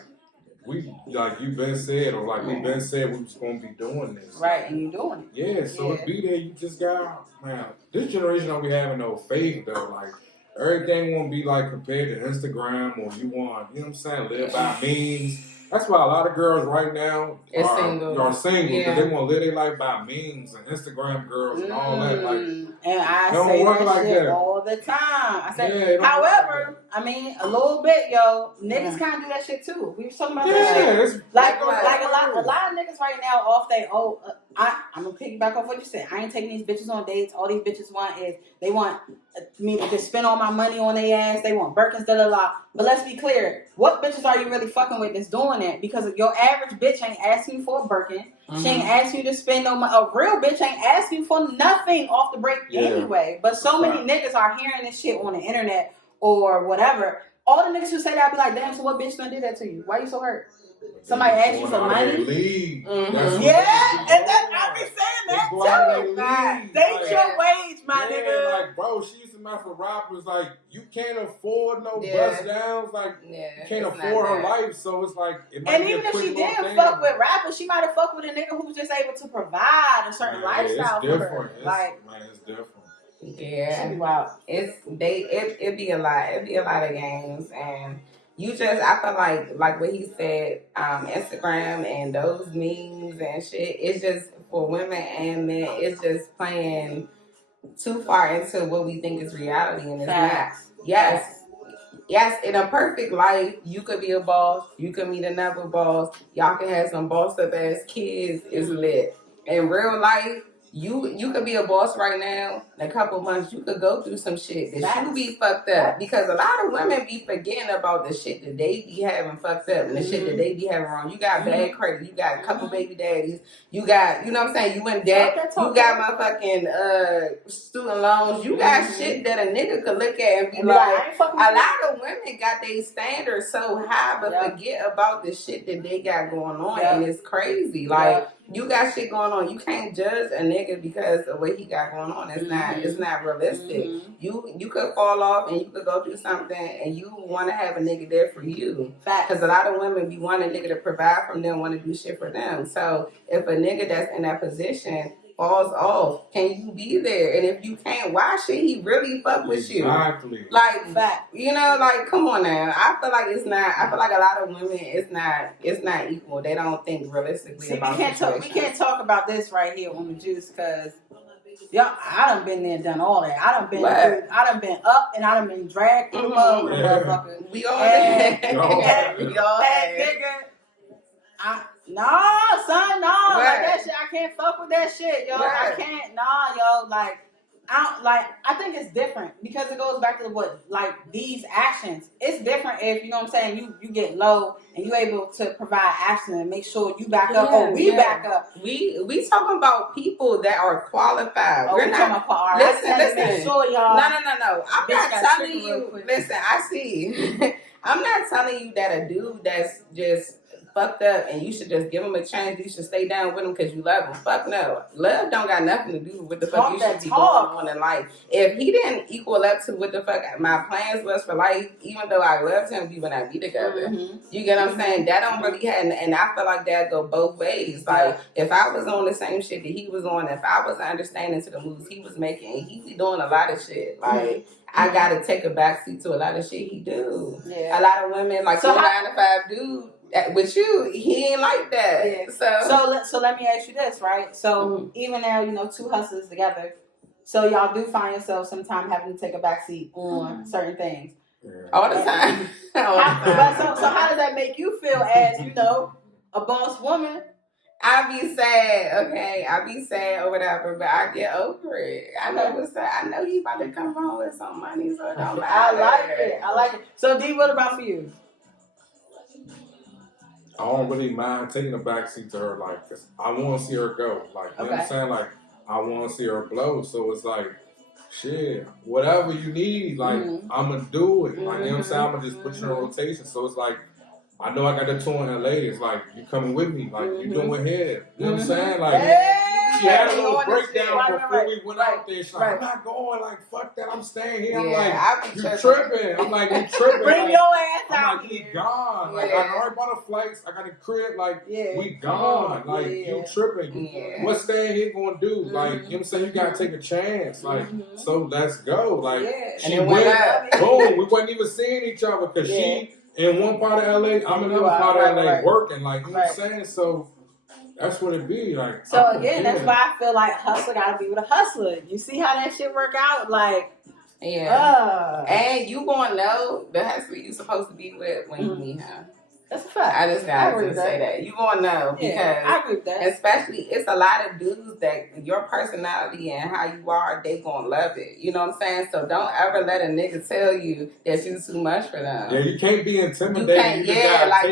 you been said, or like, we been said we was gonna be doing this. Right, and you doing it. Yeah, so it be there. You just got, man, this generation don't be having no faith, though. Like, everything won't be like compared to Instagram, or you want, you know what I'm saying, live by memes. That's why a lot of girls right now are single because they want to live their life by memes and Instagram girls and all that. Like, and I say that shit all the time. I say, however, I mean, a little bit, niggas kind of do that shit too. We were talking about that shit. Like a lot of niggas right now off they I'm gonna piggyback off what you said. I ain't taking these bitches on dates. All these bitches want is they want me to just spend all my money on their ass. They want Birkins, But let's be clear. What bitches are you really fucking with that's doing that? Because your average bitch ain't asking you for a Birkin. She ain't asking you to spend no money. A real bitch ain't asking you for nothing off the break anyway. But so many niggas are hearing this shit on the internet or whatever. All the niggas who say that, I be like, damn, so what bitch done did that to you? Why you so hurt? Somebody asked you for money. Yeah, and I be saying that too. Date your wage, my nigga. Like, bro, she used to mess with rappers. Like, you can't afford no bust downs. Like, you can't afford her life. So it's like, it might and even if she didn't fuck with rappers, she might have fucked with a nigga who was just able to provide a certain lifestyle for her. It's different. Yeah, wow. It be a lot. It be a lot of games, and I feel like what he said, Instagram and those memes and shit. It's just for women and men. It's just playing too far into what we think is reality, and it's not. Yes. In a perfect life, you could be a boss. You could meet another boss. Y'all can have some bossed up ass kids. It's lit. In real life, you could be a boss right now. In a couple months, you could go through some shit that you be fucked up. Because a lot of women be forgetting about the shit that they be having fucked up and the shit that they be having wrong. You got bad credit. You got a couple baby daddies. You got, you know what I'm saying? You in debt. You got motherfucking student loans. You got shit that a nigga could look at and be like, a lot of women got their standards so high, but forget about the shit that they got going on. And it's crazy. Like, you got shit going on. You can't judge a nigga because of what he got going on. It's not realistic. You could fall off and you could go through something and you want to have a nigga there for you. Because a lot of women be wanting a nigga to provide for them, want to do shit for them. So if a nigga that's in that position falls off, can you be there? And if you can't, why should he really fuck with you? Exactly. Like, like, come on now. I feel like it's not. I feel like a lot of women, it's not equal. They don't think realistically about we can't talk about this right here on the juice because I done been there and done all that. I done been up and I done been dragged through the mud with a motherfucker. We all had. Nah, son, nah. Like that shit, I can't fuck with that shit, yo. I can't, like, I think it's different because it goes back to these actions. It's different if, you know what I'm saying, you get low and you able to provide action and make sure you back up or we back up. We talking about people that are qualified. We're not talking about listen. Make sure y'all. No. I'm not telling you. Listen, I see. I'm not telling you that a dude that's just fucked up and you should just give him a chance. You should stay down with him because you love him. Fuck no. Love don't got nothing to do with what the fuck you should be going on in life. If he didn't equal up to what the fuck my plans was for life, even though I loved him, we would not be together. You get what I'm saying? That don't really have, and I feel like that go both ways. Like, if I was on the same shit that he was on, if I was understanding to the moves he was making, he be doing a lot of shit. Like, I gotta take a backseat to a lot of shit he do. A lot of women, like, 9 to 5 dude, with you, he ain't like that. So let me ask you this, right? So even now, 2 hustlers together, so y'all do find yourself sometimes having to take a backseat on certain things. All the time. So how does that make you feel as, a boss woman? I be sad, or whatever, but I get over it. I know he about to come home with some money, so it don't matter. I like it. So D, what about for you? I don't really mind taking a backseat to her, like, cause I want to see her go. Like, you know what I'm saying? Like, I want to see her blow. So it's like, shit, whatever you need, like, I'm going to do it. Like, you know what I'm saying? I'm going to just put you in rotation. So it's like, I know I got the tour in LA. It's like, you coming with me. Like, you doing here. You know what I'm saying? Like, she had a little breakdown before we went out there. She's like, I'm not going. Like, fuck that. I'm staying here. I'm like, you tripping. I'm like, you tripping. Bring your ass out. I'm like, we gone. Like, I already bought a flights. I got a crib. Like, we gone. Like, you tripping. What's staying here going to do? Like, you know what I'm saying? You got to take a chance. Like, so let's go. Like, she went, boom. We wasn't even seeing each other because she in one part of LA, I'm in another part of LA working. Like, you know what I'm saying? So that's what it be. Like, so again, that's why I feel like hustler gotta be with a hustler. You see how that shit work out? Like, and you gonna know the hustler you supposed to be with when you meet him. That's a fact. I just gotta say that. You gonna know because I agree with that. Especially it's a lot of dudes that your personality and how you are, they gonna love it. You know what I'm saying? So don't ever let a nigga tell you that you too much for them. Yeah, you can't be intimidated.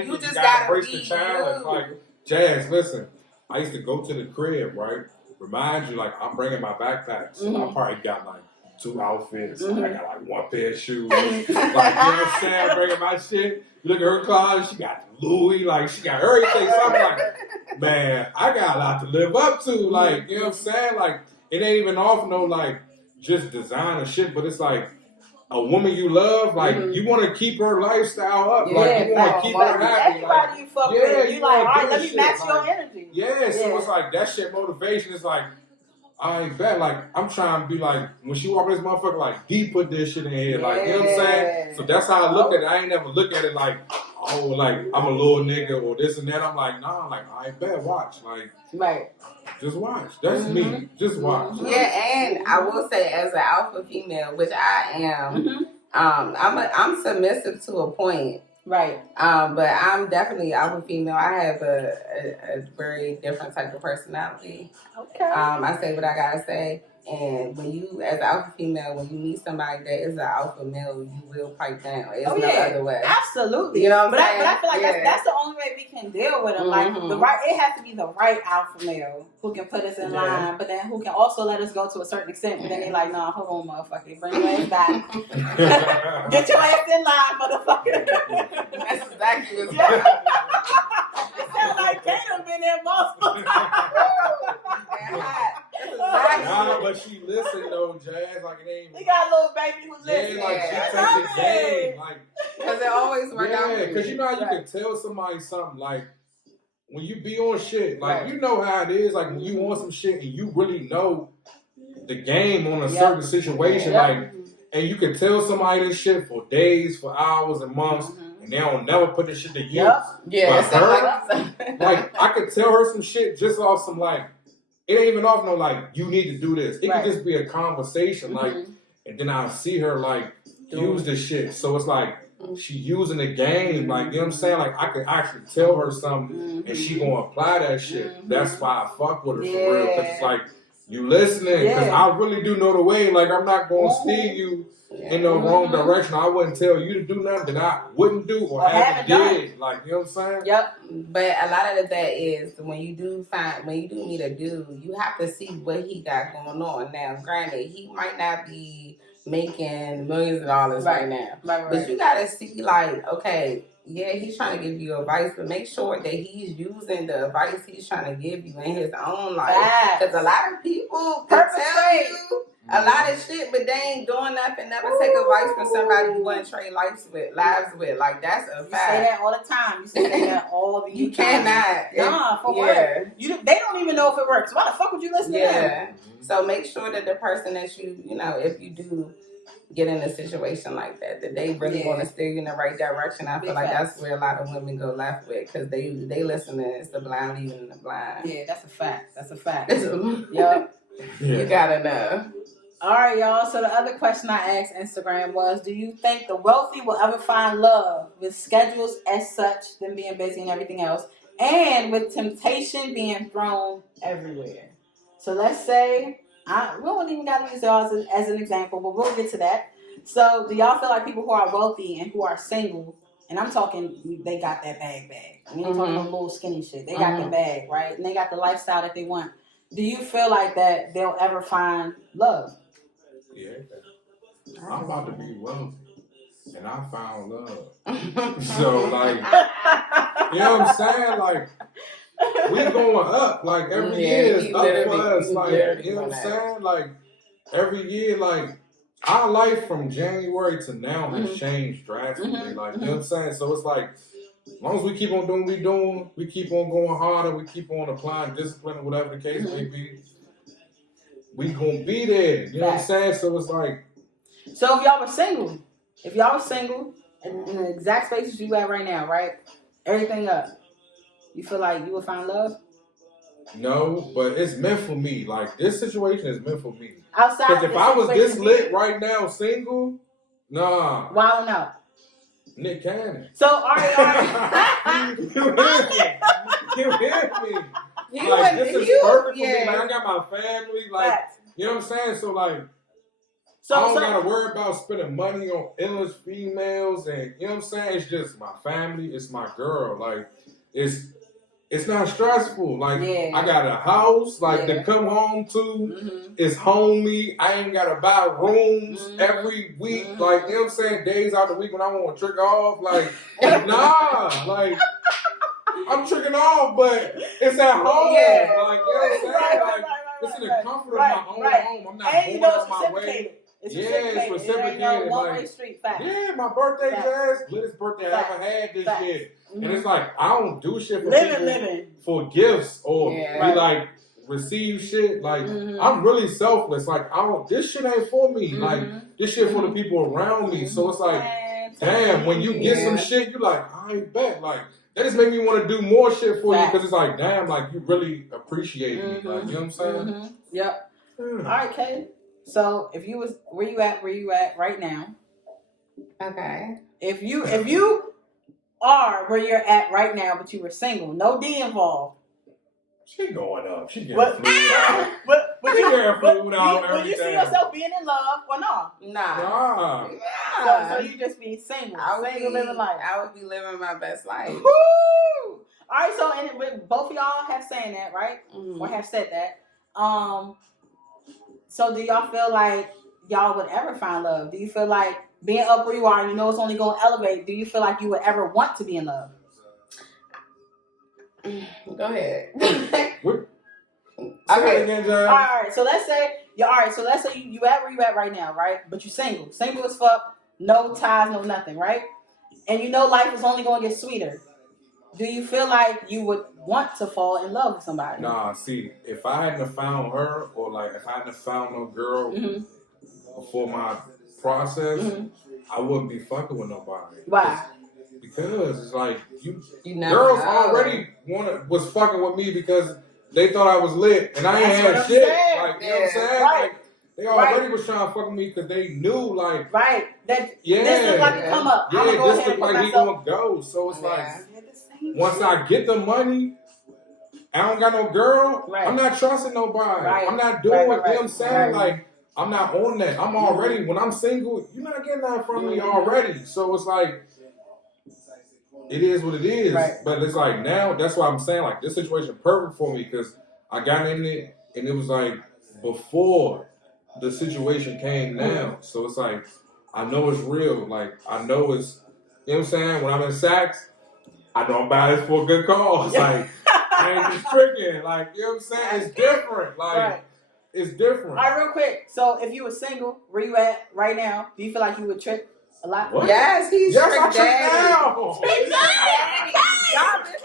You just gotta embrace the challenge. Like, Jazz, listen, I used to go to the crib, right? Remind you, like, I'm bringing my backpack. So I probably got like 2 outfits. I got like 1 pair of shoes. Like, you know what I'm saying? I'm bringing my shit. You look at her closet, she got Louis, like, she got everything. So I'm like, man, I got a lot to live up to. Like, you know what I'm saying? Like, it ain't even off no, like, just designer shit, but it's like, a woman you love, like, you want to keep her lifestyle up. Like, you want to keep her happy. Everybody you fuck with, you like, all right, let me match your energy. So it's like, that shit motivation is like, I ain't bet. Like, I'm trying to be like, when she walk this motherfucker, like, D put this shit in here. Like, you know what I'm saying? So that's how I look at it. I ain't never look at it like, oh, like, I'm a little nigga or this and that. I'm like, nah, like, I ain't bet. Watch. Like, just watch. That's me. Just watch. Yeah, and I will say, as an alpha female, which I am, I'm submissive to a point. Right. But I'm definitely alpha female. I have a very different type of personality. Okay. I say what I gotta say. And when you, as an alpha female, when you meet somebody that is an alpha male, you will pipe down. It's no other way. Absolutely. You know what I'm saying? But I feel like that's the only way we can deal with them. Like, it has to be the right alpha male who can put us in line, but then who can also let us go to a certain extent. But then they like, nah, hold on, motherfucker. Bring your ass back. Get your ass in line, motherfucker. That's exactly what's It sounds like Kay done been there multiple times. Nah, but she listen though, Jazz. Like it ain't. We got a little baby who listens. Yeah, like she I take love the game, like. Because it always work out. Yeah, because you know how you can tell somebody something like when you be on shit, like you know how it is. Like when you on some shit and you really know the game on a certain situation, like, and you can tell somebody this shit for days, for hours, and months. And they don't never put this shit to use. Yeah, but her, like I could tell her some shit just off some like it ain't even off no like you need to do this. It could just be a conversation, like, and then I see her like use this shit. So it's like she using the game, like you know what I'm saying. Like I could actually tell her something, and she gonna apply that shit. That's why I fuck with her for real. Cause it's like you listening. Cause I really do know the way. Like I'm not gonna steer you in the wrong direction. I wouldn't tell you to do nothing that I wouldn't do or haven't did. Like, you know what I'm saying? Yep. But a lot of that is when you do meet a dude, you have to see what he got going on. Now, granted, he might not be making millions of dollars right now. But you gotta see like, okay, yeah, he's trying to give you advice, but make sure that he's using the advice he's trying to give you in his own life. Because a lot of people can tell you a lot of shit, but they ain't doing nothing. Never take advice from somebody you want to trade lives with. Like, that's a fact. You say that all the time. You say that all the time. You cannot. Nah, for what? They don't even know if it works. Why the fuck would you listen to them? So make sure that the person that you know, if you do get in a situation like that they really want to steer you in the right direction. I feel like that's where a lot of women go left with, because they listen to it's the blind leading the blind. Yeah, that's a fact. That's a fact. Yep. You gotta know. All right, y'all. So the other question I asked Instagram was, do you think the wealthy will ever find love with schedules as such, them being busy and everything else, and with temptation being thrown everywhere? So let's say, we don't even got to use y'all as an example, but we'll get to that. So do y'all feel like people who are wealthy and who are single, and I'm talking, they got that bag. We ain't talking about little skinny shit. They got the bag, right? And they got the lifestyle that they want. Do you feel like that they'll ever find love? Yeah. I'm about to be wealthy, and I found love. So, like, you know what I'm saying? Like, we going up. Like, every year is up for us. Like, you know what I'm saying? Like, every year, like, our life from January to now has changed drastically. Like, you know what I'm saying? So, it's like, as long as we keep on doing what we're doing, we keep on going harder, we keep on applying discipline or whatever the case may be, we gonna be there. You know what I'm saying? So it's like. So if y'all were single, in the exact spaces you at right now, right? Everything up. You feel like you would find love? No, but it's meant for me. Like, this situation is meant for me. Outside. Because if I was this lit right now, single, nah. Wilding out. Nick Cannon. So, all right. You hear me? Like, this is perfect for me. Like, I got my family. Like, you know what I'm saying? So, like, I don't got to worry about spending money on endless females. And, you know what I'm saying? It's just my family. It's my girl. Like, it's not stressful. Like, I got a house, like, to come home to. It's homey. I ain't got to buy rooms every week. Like, you know what I'm saying? Days out the week when I want to trick off. Like, nah. Like, I'm tricking off, but it's at home. Like, you know what I'm saying? Like, it's in the comfort of my own home. I'm not going on my way. It's reciprocated. No one-way street. Fact. Yeah, my birthday, Jazz. Latest birthday I ever had this year. And it's like, I don't do shit for people for gifts or we like receive shit. Like, I'm really selfless. Like, this shit ain't for me. Like, this shit for the people around me. So it's like, damn, when you get some shit, you like, I ain't bet. Like, that just made me want to do more shit for you, because it's like, damn, like, you really appreciate me. Like, you know what I'm saying? Yep. All right, Kay. So if you was where you at right now? Okay. If you are where you're at right now, but you were single, no D involved. She going up. She getting fluid out. But she getting fluid out. Would you see yourself being in love or not? Nah. So you just be single. Living life. I would be living my best life. Woo! All right. So and both of y'all have saying that, right? Or have said that. So do y'all feel like y'all would ever find love? Do you feel like being up where you are, you know it's only going to elevate, do you feel like you would ever want to be in love? Go ahead. What? Okay. Again, All right. So let's say you at where you at right now, right? But you single as fuck, no ties, no nothing, right? And you know life is only gonna get sweeter. Do you feel like you would want to fall in love with somebody? Nah, see, if I hadn't have found her, or like if I hadn't have found no girl before my process, I wouldn't be fucking with nobody. Why? Because it's like you never girls know. already was fucking with me because they thought I was lit, and I ain't That's what had I'm shit. saying. Like you know what I'm saying? Right. Like they already was trying to fuck with me because they knew like that yeah, this look like a come up. Yeah, I'm gonna go this ahead look and like put he myself. gonna go. So it's like Same once shit. I get the money, I don't got no girl. Right. I'm not trusting nobody. Right. I'm not doing what you know what I'm saying. Right. Like I'm not on that. I'm already when I'm single, you're not getting that from me already. So it's like it is what it is. Right. But it's like now that's why I'm saying like this situation perfect for me because I got in it and it was like before the situation came now. So it's like I know it's real. Like I know it's you know what I'm saying? When I'm in Saks, I know I'm buying this for a good cause. Like I ain't just tricking. Like you know what I'm saying? It's different. Like it's different. All right, real quick. So if you were single, where you at right now? Do you feel like you would trick a lot? What? Yes, he's Yes, trick I trick daddy. now. He's trick daddy. Y'all bitches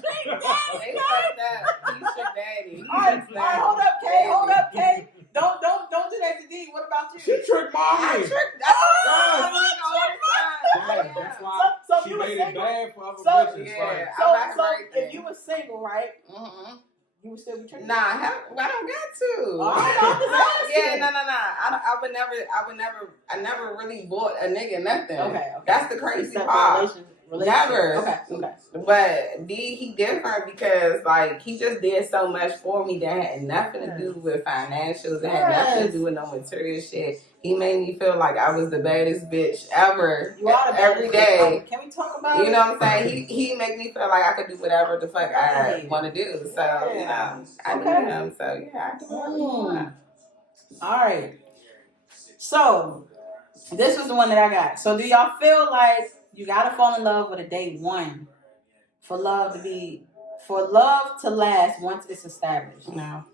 Trick trick daddy. They fucked up. He's trick daddy. All right, hold up, Kay. Don't do that to D. What about you? She tricked mommy. I tricked. Yeah, that's why So she you were made it single? bad for other So- bitches. Yeah. Like, So I'm right if you were single, right? Mm-hmm. You would still be tricking. Nah, I don't got to. Yeah, No. I never really bought a nigga nothing. Okay. That's the crazy Except part. relationship. Never. Okay. But D, he different because like he just did so much for me that had nothing to do with financials. It had nothing to do with no material shit. He made me feel like I was the baddest bitch ever. You are the every day. Can we talk about You know what I'm saying? He make me feel like I could do whatever the fuck I Right. want to do. So you know, I do him. So yeah, I do whatever you want. All right. So this was the one that I got. So do y'all feel like you gotta fall in love with a day one for love to last once it's established? No,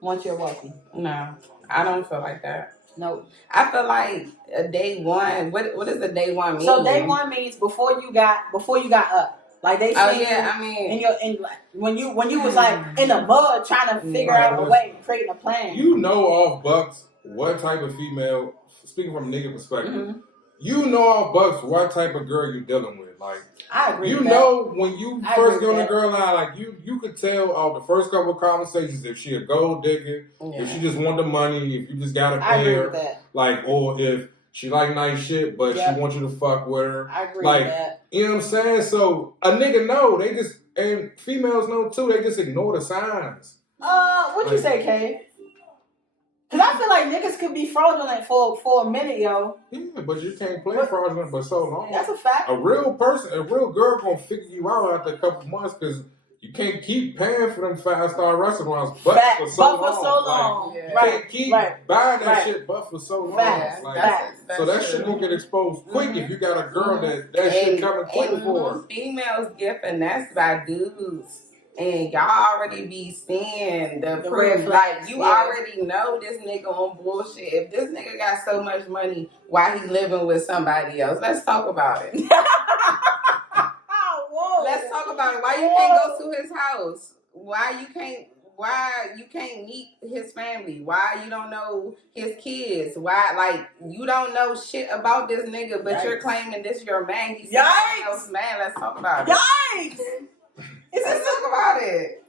Once you're wealthy? no, I don't feel like that. No. I feel like a day one. What does the day one mean? So day one means before you got up. Like they Oh say yeah, I mean, when you was like in the mud trying to figure out a way, creating a plan. you know off bucks what type of female, speaking from a nigga perspective, you know off bucks what type of girl you're dealing with. Like I agree. you with know when you I first agree get on with the girl line, like you could tell off the first couple of conversations if she a gold digger, if she just want the money, if you just gotta that. I pay agree her, with that. like, or if she like nice shit, but she wants you to fuck with her. I agree Like, with that. you know what I'm saying? So a nigga know, they just, and females know too, they just ignore the signs. What you say, Kay? Because I feel like niggas could be fraudulent for a minute, yo. Yeah, but you can't play fraudulent for so long. That's a fact. A real person, a real girl gonna figure you out after a couple months because you can't keep paying for them 5-star restaurants but for so long. Like, you can't keep buying that shit but for so long. Fact. Like, Fact. so that shit gonna get exposed quick if you got a girl that shit coming quick for. Females get finessed by dudes. And y'all already be seeing the proof. red Like, flags, you already know this nigga on bullshit. If this nigga got so much money, why he living with somebody else? Let's talk about it. Whoa. Let's talk about it. Why you can't go to his house? Why you can't meet his family? Why you don't know his kids? Why, like, you don't know shit about this nigga, but you're claiming this your man. He's somebody else man. Let's talk about it. Yikes! Let's talk about it.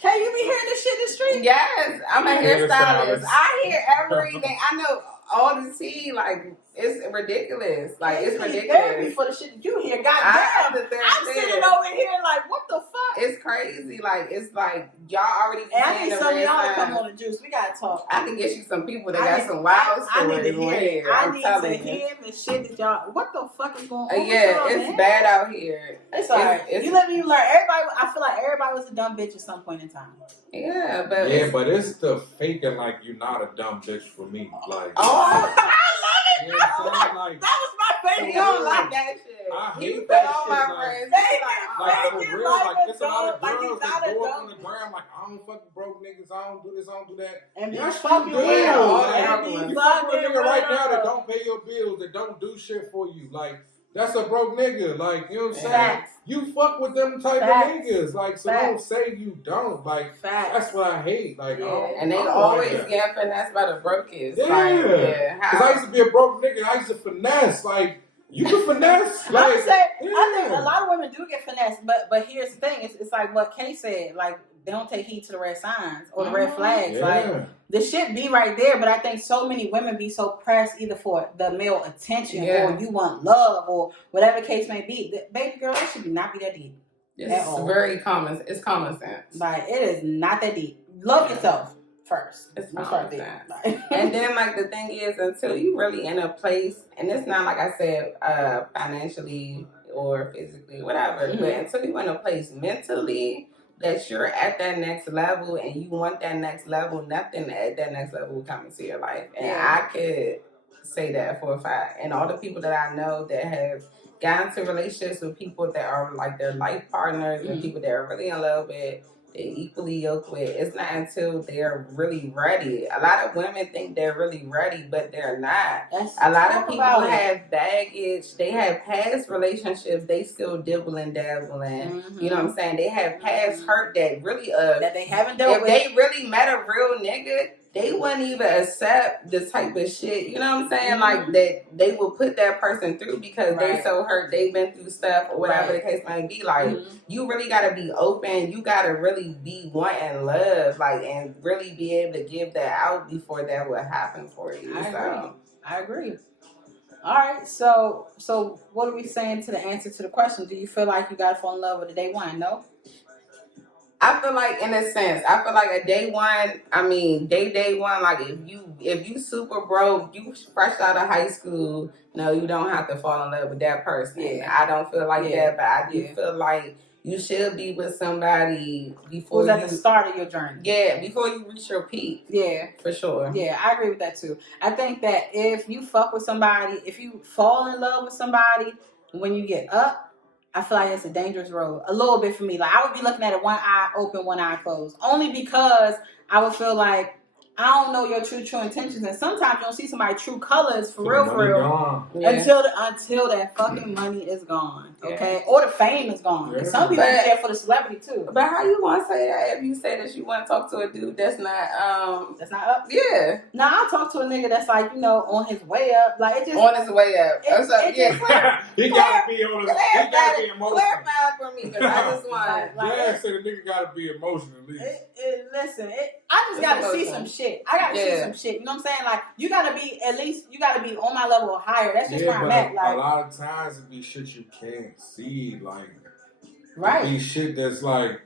Can you be hearing this shit in the street? Yes, I'm a hairstylist. I hear everything. I know all the tea. Like, it's ridiculous. Like, it's ridiculous. Therapy for the shit that you hear. Goddamn. I'm sitting over here like, what the fuck? It's crazy. Like, it's like y'all already. And I need some of y'all to come on the juice. We gotta talk. I can get you some people that got some wild stories. I need to hear it. I need to you. hear the shit that y'all. What the fuck is going on? Yeah, it's man? bad out here. It's alright. You live and you learn. Everybody. I feel like everybody was a dumb bitch at some point in time. Yeah, but it's the faking like you're not a dumb bitch for me. Like, I love it. you know what I'm saying? Like, That was my Baby, you don't like that shit. I You hate put that all shit. my Like, friends. like for Fake it real, like like a there's a lot of dog, like girls you that got a go up dog. on the ground like I don't fuck with broke niggas, I don't do this, I don't do that. And be Yes, fucking you do. with them. all Like, the you broke fuck with a nigga fucking right now with that them. don't pay your bills, that don't do shit for you. Like that's a broke nigga. Like you know what I'm saying? Facts. You fuck with them type Facts. of niggas. Like so, don't say you don't. Like Facts. that's what I hate. Like And they I don't always like that. get finessed by the brokest. Yeah. Like, Cause I used to be a broke nigga. I used to finesse. Like you can finesse. I Like would say, I think a lot of women do get finessed, but here's the thing: it's like what Kay said. Like they don't take heed to the red signs or the red flags. Yeah. Like the shit be right there, but I think so many women be so pressed either for the male attention or you want love or whatever the case may be. Baby girl, it should be not be that deep. it's very common. It's common sense. Like it is not that deep. Love yourself first. It's Let's common start there. sense. And then, like, the thing is, until you really in a place, and it's not like I said, financially or physically, whatever, but until you in a place mentally that you're at that next level and you want that next level, nothing at that next level will come into your life. And I could say that for a fact. And all the people that I know that have gotten into relationships with people that are like their life partners and people that are really in love with, they're equally yoked with. It's not until they're really ready. A lot of women think they're really ready, but they're not. A lot of people have baggage. They have past relationships. They still dibble and dabble in. You know what I'm saying? They have past hurt that really that they haven't dealt with. If they really met a real nigga, they wouldn't even accept the type of shit, you know what I'm saying? Like that they will put that person through because they so hurt, they've been through stuff or whatever the case may be. Like you really gotta be open, you gotta really be wanting love, like and really be able to give that out before that would happen for you. I agree. All right, so what are we saying to the answer to the question? Do you feel like you gotta fall in love with the day one? No? I feel like, in a sense, a day one. I mean, day one. Like if you super broke, you fresh out of high school. No, you don't have to fall in love with that person. Yeah. I don't feel like that, but I do feel like you should be with somebody before who's at the start of your journey. Yeah, before you reach your peak. Yeah, for sure. Yeah, I agree with that too. I think that if you fuck with somebody, if you fall in love with somebody when you get up, I feel like it's a dangerous road. A little bit for me. Like I would be looking at it one eye open, one eye closed. Only because I would feel like I don't know your true intentions, and sometimes you don't see somebody's true colors for real, until that fucking money is gone, okay, or the fame is gone. Because some people are there for the celebrity too. But how you want to say that if you say that you want to talk to a dude that's not up? Yeah. Now I'll talk to a nigga that's like on his way up, like it just on his way up. He gotta be on his. He gotta be emotional. Clarify for me because I just want. Yeah, say the nigga gotta be emotional at least. Listen, I just gotta see some shit. I gotta see some shit. You know what I'm saying? Like you gotta be on my level or higher. That's just where I'm at. Like a lot of times it be shit you can't see. Like right, it be shit that's like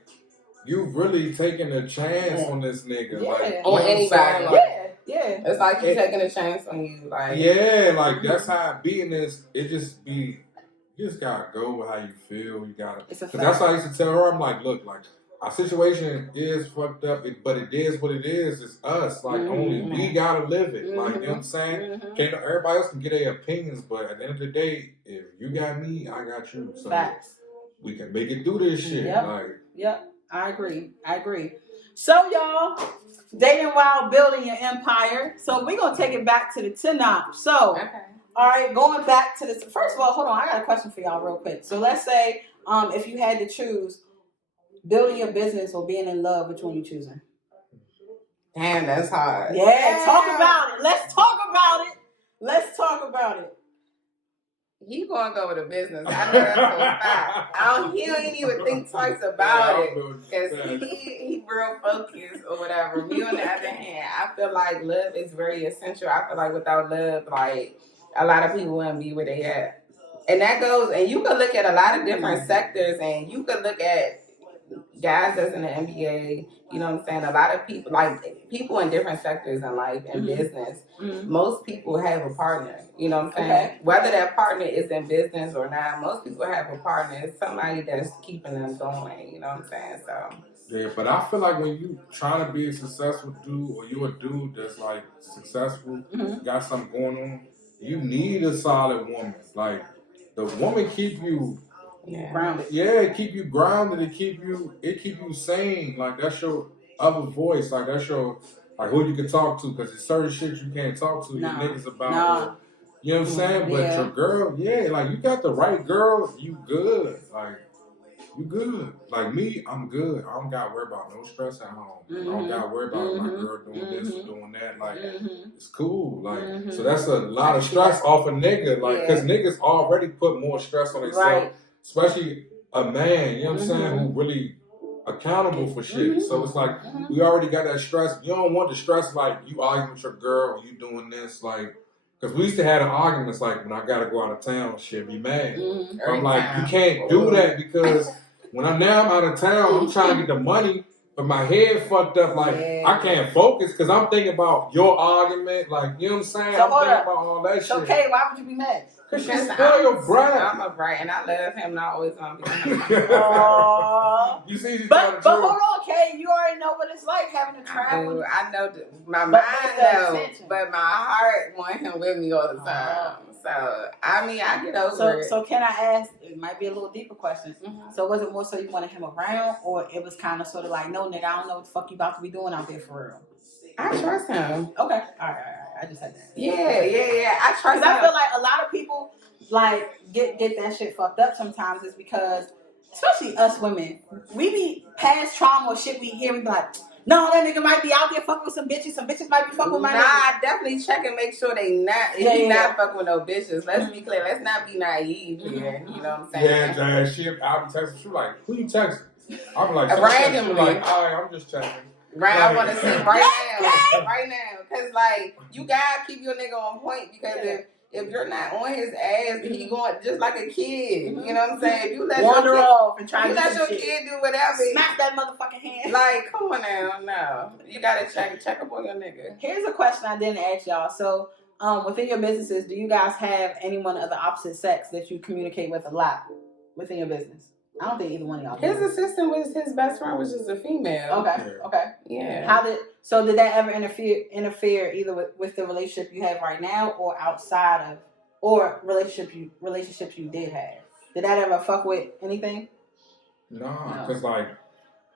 you really taking a chance on this nigga. Like on anybody. Like, yeah. It's like you taking a chance on you. Like like that's how it be in this. It just be. You just gotta go with how you feel. You gotta. Cause that's why I used to tell her. I'm like, look, like. Our situation is fucked up, but it is what it is. It's us. Like, only we gotta live it. Like, you know what I'm saying? Can't, everybody else can get their opinions, but at the end of the day, if you got me, I got you. So we can make it through this shit. Yep. I agree. So, y'all, dating while building your empire. So, we're going to take it back to the Tanop. So, all right, going back to this. First of all, hold on. I got a question for y'all real quick. So, let's say if you had to choose building your business or being in love, which one you choosing? Damn, that's hard. Yeah, talk about it. Let's talk about it. He gonna go with a business. I know that's a fact. He don't even think twice about it because he real focused or whatever. Me on the other hand, I feel like love is very essential. I feel like without love, like a lot of people wouldn't be where they at. And that goes, and you could look at a lot of different sectors, and you could look at guys that's in the NBA, you know what I'm saying? A lot of people, like people in different sectors in life and business, most people have a partner, you know what I'm saying? Whether that partner is in business or not, most people have a partner. It's somebody that's keeping them going, you know what I'm saying? So. Yeah, but I feel like when you trying to be a successful dude or you a dude that's like successful, got something going on, you need a solid woman. Like the woman keep you grounded. Yeah, it keep you grounded. It keep you sane. Like that's your other voice. Like that's your who you can talk to. Because there's certain shit you can't talk to your niggas about. Or, you know what I'm saying? But your girl, like you got the right girl, you good. Like you good. Like me, I'm good. I don't gotta worry about no stress at home. I don't gotta worry about my girl doing this or doing that. Like it's cool. Like so that's a lot of stress off a nigga. Like because niggas already put more stress on themselves, especially a man. You know what I'm saying? Who really accountable for shit. So it's like we already got that stress. You don't want the stress like you arguing with your girl or you doing this like. Because we used to have arguments like when I gotta go out of town, she'll be mad. I'm like, you can't do that because when I'm out of town, I'm trying to get the money, but my head fucked up. Like I can't focus because I'm thinking about your argument. Like you know what I'm saying? So I'm thinking about all that shit. Okay, why would you be mad? Because she's still your brat. I'm a brat, and I love him, and I always want to be with him. You see, but hold on, Kay, you already know what it's like having to travel. I know my mind knows, but my heart want him with me all the time. So I mean, I get over it. So can I ask? It might be a little deeper question. So was it more so you wanted him around, or it was kind of sort of like, no, nigga, I don't know what the fuck you about to be doing out there for real? I trust him. Okay, all right. I just had that. Yeah. I trust him. Because I feel like a lot of people like get that shit fucked up sometimes. Is because, especially us women, we be past trauma or shit we hear. We be like, no, that nigga might be out there fucking with some bitches. Some bitches might be fucking with my nigga. I definitely check and make sure they not. He not fucking with no bitches. Let's be clear. Let's not be naive here. You know what I'm saying? Yeah, I'll be texting. She like, who you texting? I'm like, randomly. Like, all right, I'm just checking. Right, I want to see right now, because like you gotta keep your nigga on point because if you're not on his ass, he going just like a kid. You know what I'm saying? If you let wander off and try to let your kid do whatever, smack that motherfucking hand. Like, come on now, no, you gotta check up on your nigga. Here's a question I didn't ask y'all. So, within your businesses, do you guys have anyone of the opposite sex that you communicate with a lot within your business? I don't think either one of y'all. His assistant was his best friend, which is a female. Okay. Yeah. Did that ever interfere either with the relationship you have right now or outside of or relationships you did have? Did that ever fuck with anything? No, because like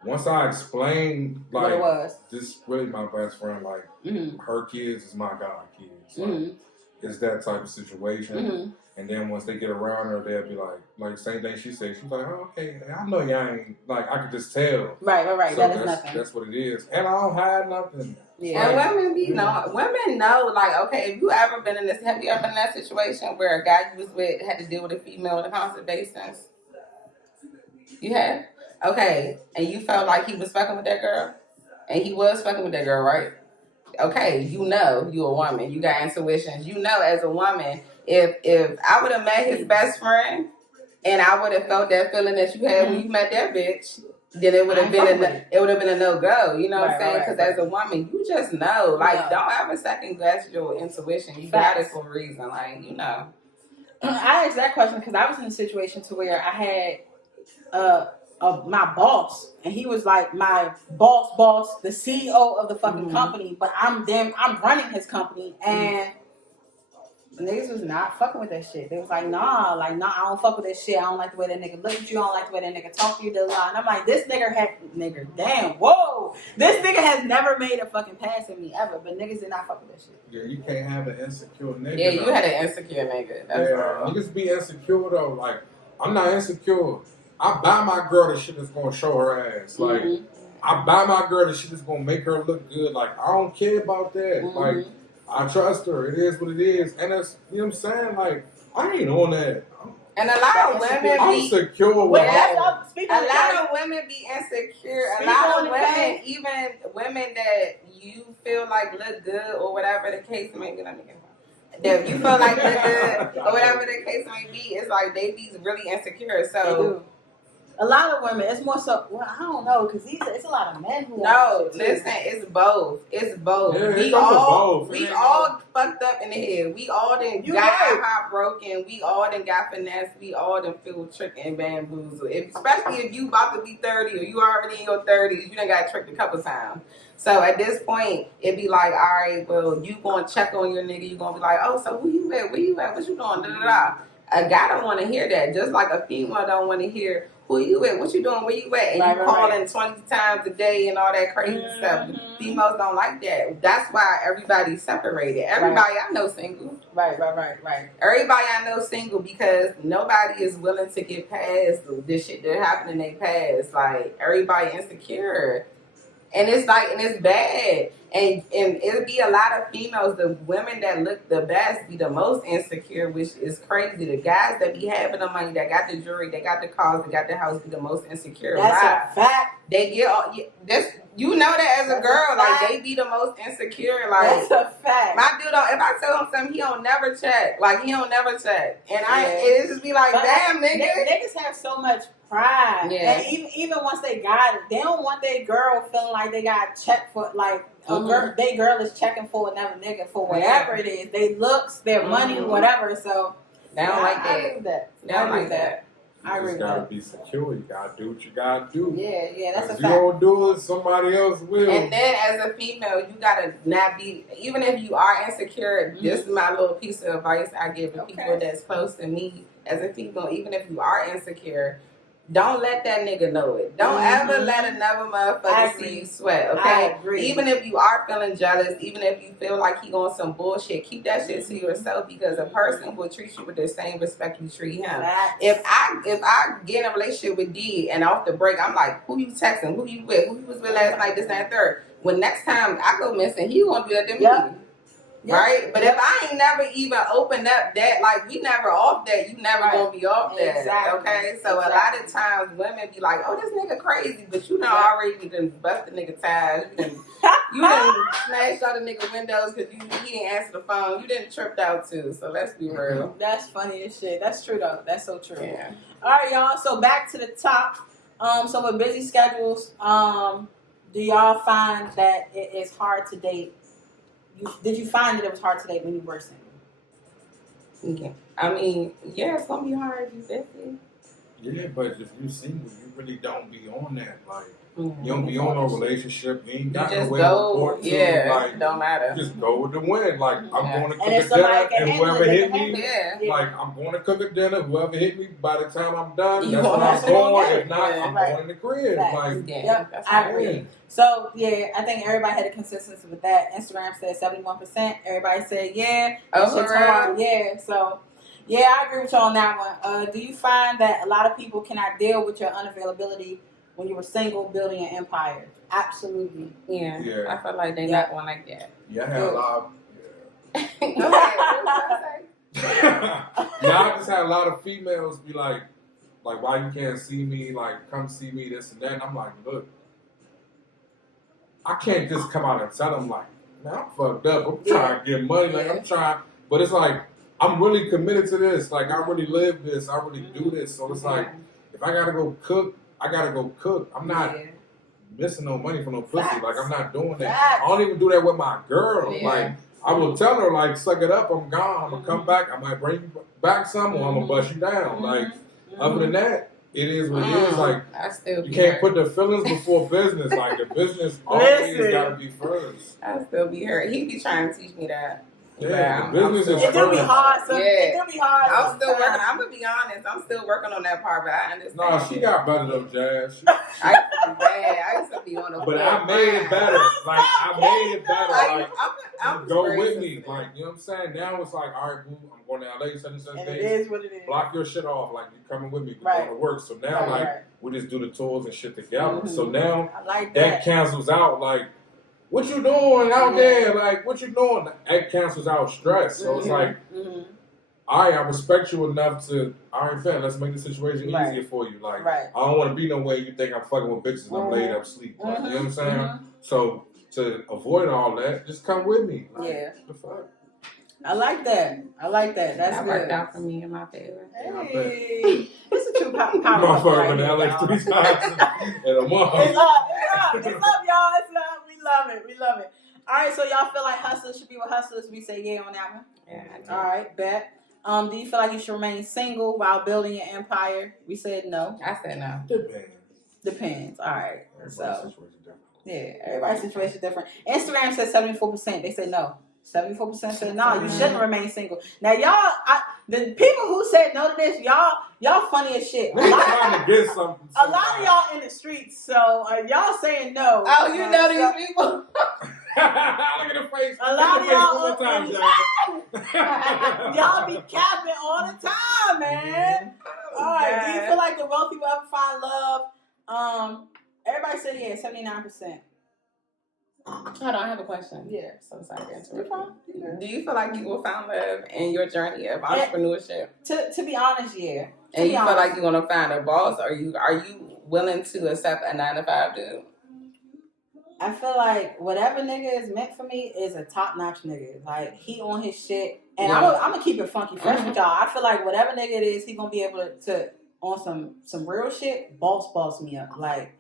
once I explained like what it was, this really my best friend, like her kids is my god kids. Like, it's that type of situation. And then once they get around her, they'll be like same thing she said. She's like, oh, okay, I know y'all ain't like I can just tell. Right. So that is nothing. That's what it is, and I don't hide nothing. Yeah, and women know. Like, okay, have you ever been in that situation where a guy you was with had to deal with a female on a constant basis? You have? Okay, and you felt like he was fucking with that girl, and he was fucking with that girl, right? Okay, you know you a woman. You got intuitions. You know as a woman. If I would have met his best friend and I would have felt that feeling that you had when you met that bitch, then it would have been a no-go. You know what I'm saying? Because as a woman, you just know. Like, don't ever second guess your intuition. You got it for a reason. Like, you know. I asked that question because I was in a situation to where I had my boss, and he was like my boss, the CEO of the fucking company, but I'm running his company, and niggas was not fucking with that shit. They was like, nah, I don't fuck with that shit. I don't like the way that nigga look at you. I don't like the way that nigga talk to you. And I'm like, this nigga has never made a fucking pass at me ever. But niggas did not fuck with that shit. Yeah, you can't have an insecure nigga. Yeah, you had an insecure nigga. That's niggas be insecure though. Like, I'm not insecure. I buy my girl the shit that's gonna show her ass. Like, I buy my girl the shit that's gonna make her look good. Like, I don't care about that. Like, I trust her. It is what it is. And that's, you know what I'm saying? Like, I ain't on that. And a lot of women I'm secure with a lot of women be insecure. A lot of women, even women that you feel like look good or whatever the case may be. That you feel like look good or whatever the case may be, it's like they be really insecure. So a lot of women, it's more so. Well, I don't know because it's a lot of men who. No, listen, it's both. It's both. Yeah, we all fucked up in the head. We all done got heartbroken. We all done got finessed. We all done feel tricked and bamboozled. Especially if you about to be 30 or you already in your 30s, you done got tricked a couple times. So at this point, it'd be like, all right, well, you gonna check on your nigga. You gonna be like, oh, so who you at? Where you at? What you doing? Da, da, da. A guy don't want to hear that. Just like a female don't want to hear who you at, what you doing, where you at, and you calling 20 times a day and all that crazy stuff. Females don't like that. That's why everybody's separated. Everybody I know single. Right. Everybody I know single because nobody is willing to get past this shit that happened in their past. Like everybody insecure. And it's like, and it's bad. And it'll be a lot of females, the women that look the best be the most insecure, which is crazy. The guys that be having the money, that got the jewelry, that got the cars, that got the house, be the most insecure. That's a fact. They get all, this, you know that as a girl, like they be the most insecure. Like that's a fact. My dude, if I tell him something, he don't never check. Like he don't never check. And it just be like, but damn, nigga. Niggas have so much pride. Yeah. And even once they got it, they don't want their girl feeling like they got checked for like they girl is checking for another nigga for whatever it is. They looks, their money, whatever. So they don't like that. I agree with that. They don't like that. I agree with that. You gotta be secure. You gotta do what you gotta do. Yeah, that's a fact. If you don't do it, somebody else will. And then as a female, you gotta not be, even if you are insecure, this is my little piece of advice I give to people that's close to me as a female, even if you are insecure, don't let that nigga know it. Don't ever let another motherfucker see you sweat, okay? I agree. Even if you are feeling jealous, even if you feel like he on some bullshit, keep that shit to yourself because a person will treat you with the same respect you treat him. If I get in a relationship with D and off the break, I'm like, who you texting? Who you with? Who you was with last night? This, that, and third. When next time I go missing, he gonna do that to me. Right? But if I ain't never even opened up that, like, we never off that, you never gonna be off that. Exactly. Okay? So a lot of times women be like, oh, this nigga crazy, but you done already done bust the nigga ties. You done smashed all the nigga windows because he didn't answer the phone. You didn't tripped out too. So let's be real. That's funny as shit. That's true though. That's so true. Yeah. All right, y'all. So back to the top. So with busy schedules, do y'all find that it is hard to date? Did you find that it was hard to date when you were single? Yeah. I mean, yeah, it's gonna be hard if you busy. Yeah, but if you single, you really don't be on that. Like, you don't be on no relationship. You ain't got no way to report to. Like, don't matter. Just go with the wind. Like, I'm going to cook And a dinner, and whoever hit me, Yeah. I'm going to cook a dinner. Whoever hit me, by the time I'm done, You that's when I'm gonna going. have If not, I'm going in the crib. Like, Yep, I agree. So, yeah, I think everybody had a consistency with that. Instagram said 71%. Everybody said, yeah. Yeah, so, yeah, I agree with y'all on that one. Do you find that a lot of people cannot deal with your unavailability when you were single, building an empire? Absolutely. Yeah. I feel like they not one like that. Yeah, I had a lot of... Go ahead. What was I say? Yeah, I just had a lot of females be like, why you can't see me? Like, come see me, this and that. And I'm like, look, I can't just come out and tell them, like, man, I'm fucked up. I'm trying to get money. Like, I'm trying. But it's like, I'm really committed to this. Like, I really live this. I really do this. So it's like, if I got to go cook, I got to go cook. I'm not missing no money for no pussy. Like, I'm not doing that. I don't even do that with my girl. Like, I will tell her, like, suck it up. I'm gone. I'm going to come back. I might bring you back some or I'm going to bust you down. Like, other than that, it is what it is. Like, you can't put the feelings before business. Like, the business always got to be first. I still be hurt. He be trying to teach me that. Yeah, the business is first. It do be hard. It do be hard. I'm still working. I'm going to be honest. I'm still working on that part, but I understand. No, she got better though, Jazz. I used to be bad. I used to be on the But I made it better. Like, I made it better. Like, I'm go with me. Like, you know what I'm saying? Now it's like, all right, boo, I'm going to LA such and such days. It is what it is. Block your shit off. Like, you coming with me. We're going to work. So now, we just do the tours and shit together. So now, I like that cancels out, like, what you doing out there? Like, what you doing? That cancels out stress. So it's like, all right, I respect you enough to, all right, fam, let's make the situation easier for you. Like, I don't want to be no way you think I'm fucking with bitches and I'm laid up sleep. Like, you know what I'm saying? So, to avoid all that, just come with me. Like, the fuck? I like that. That's that worked out for me in my favor. Hey, it's a true power. Motherfucker in LA 3 times in a month. It's up, y'all. It's up. We love it. All right, so y'all feel like hustlers should be with hustlers? We say yeah on that one. Yeah. All right, bet. Do you feel like you should remain single while building an empire? We said no. I said no. Depends. All right. So Yeah, everybody's situation different. Instagram says 74%. They say no. 74% said no. You shouldn't remain single. Now y'all, the people who said no to this, y'all funny as shit. They trying to get something. A lot of y'all in the streets, so y'all saying no. Oh, you know these people. Look at the face. A lot of y'all one more time, y'all be capping all the time, man. All right, do you feel like the wealthy will ever find love? Everybody said yeah, 79%. Hold on, I have a question. Yeah. So sorry to interrupt. Do you feel like you will find love in your journey of entrepreneurship? To be honest, yeah. And you feel like you're gonna find a boss, or are you willing to accept a 9-to-5 dude? I feel like whatever nigga is meant for me is a top notch nigga. Like he on his shit, and I'm gonna keep it funky fresh with y'all. I feel like whatever nigga it is, he gonna be able to on some real shit, boss me up. Like,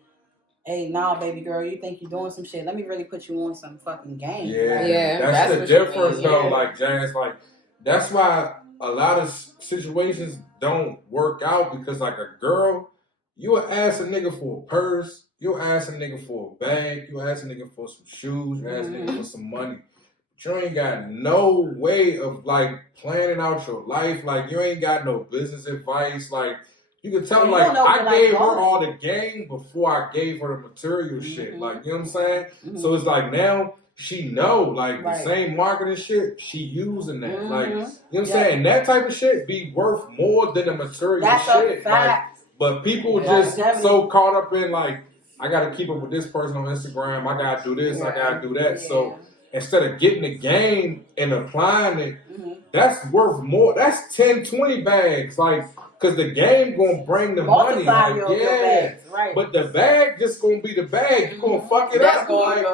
hey, nah, baby girl, you think you're doing some shit? Let me really put you on some fucking game. Yeah, that's the difference though. Like Jazz, like that's why a lot of situations don't work out because like a girl, you will ask a nigga for a purse, you'll ask a nigga for a bag, you'll ask a nigga for some shoes, you ask a nigga for some money. But you ain't got no way of like planning out your life. Like you ain't got no business advice. Like you can tell, like I gave her all the game before I gave her the material shit. Like you know what I'm saying? So it's like now she know like the same marketing shit she using that. Like you know what I'm saying? That type of shit be worth more than the material shit. Like, but people just so caught up in like I gotta keep up with this person on Instagram. I gotta do this. I gotta do that. So instead of getting the game and applying it, that's worth more. That's 10, 20 bags. Like, cause the game gonna bring the money. Like, your bags, right. But the bag just gonna be the bag. You gonna fuck it up. Like,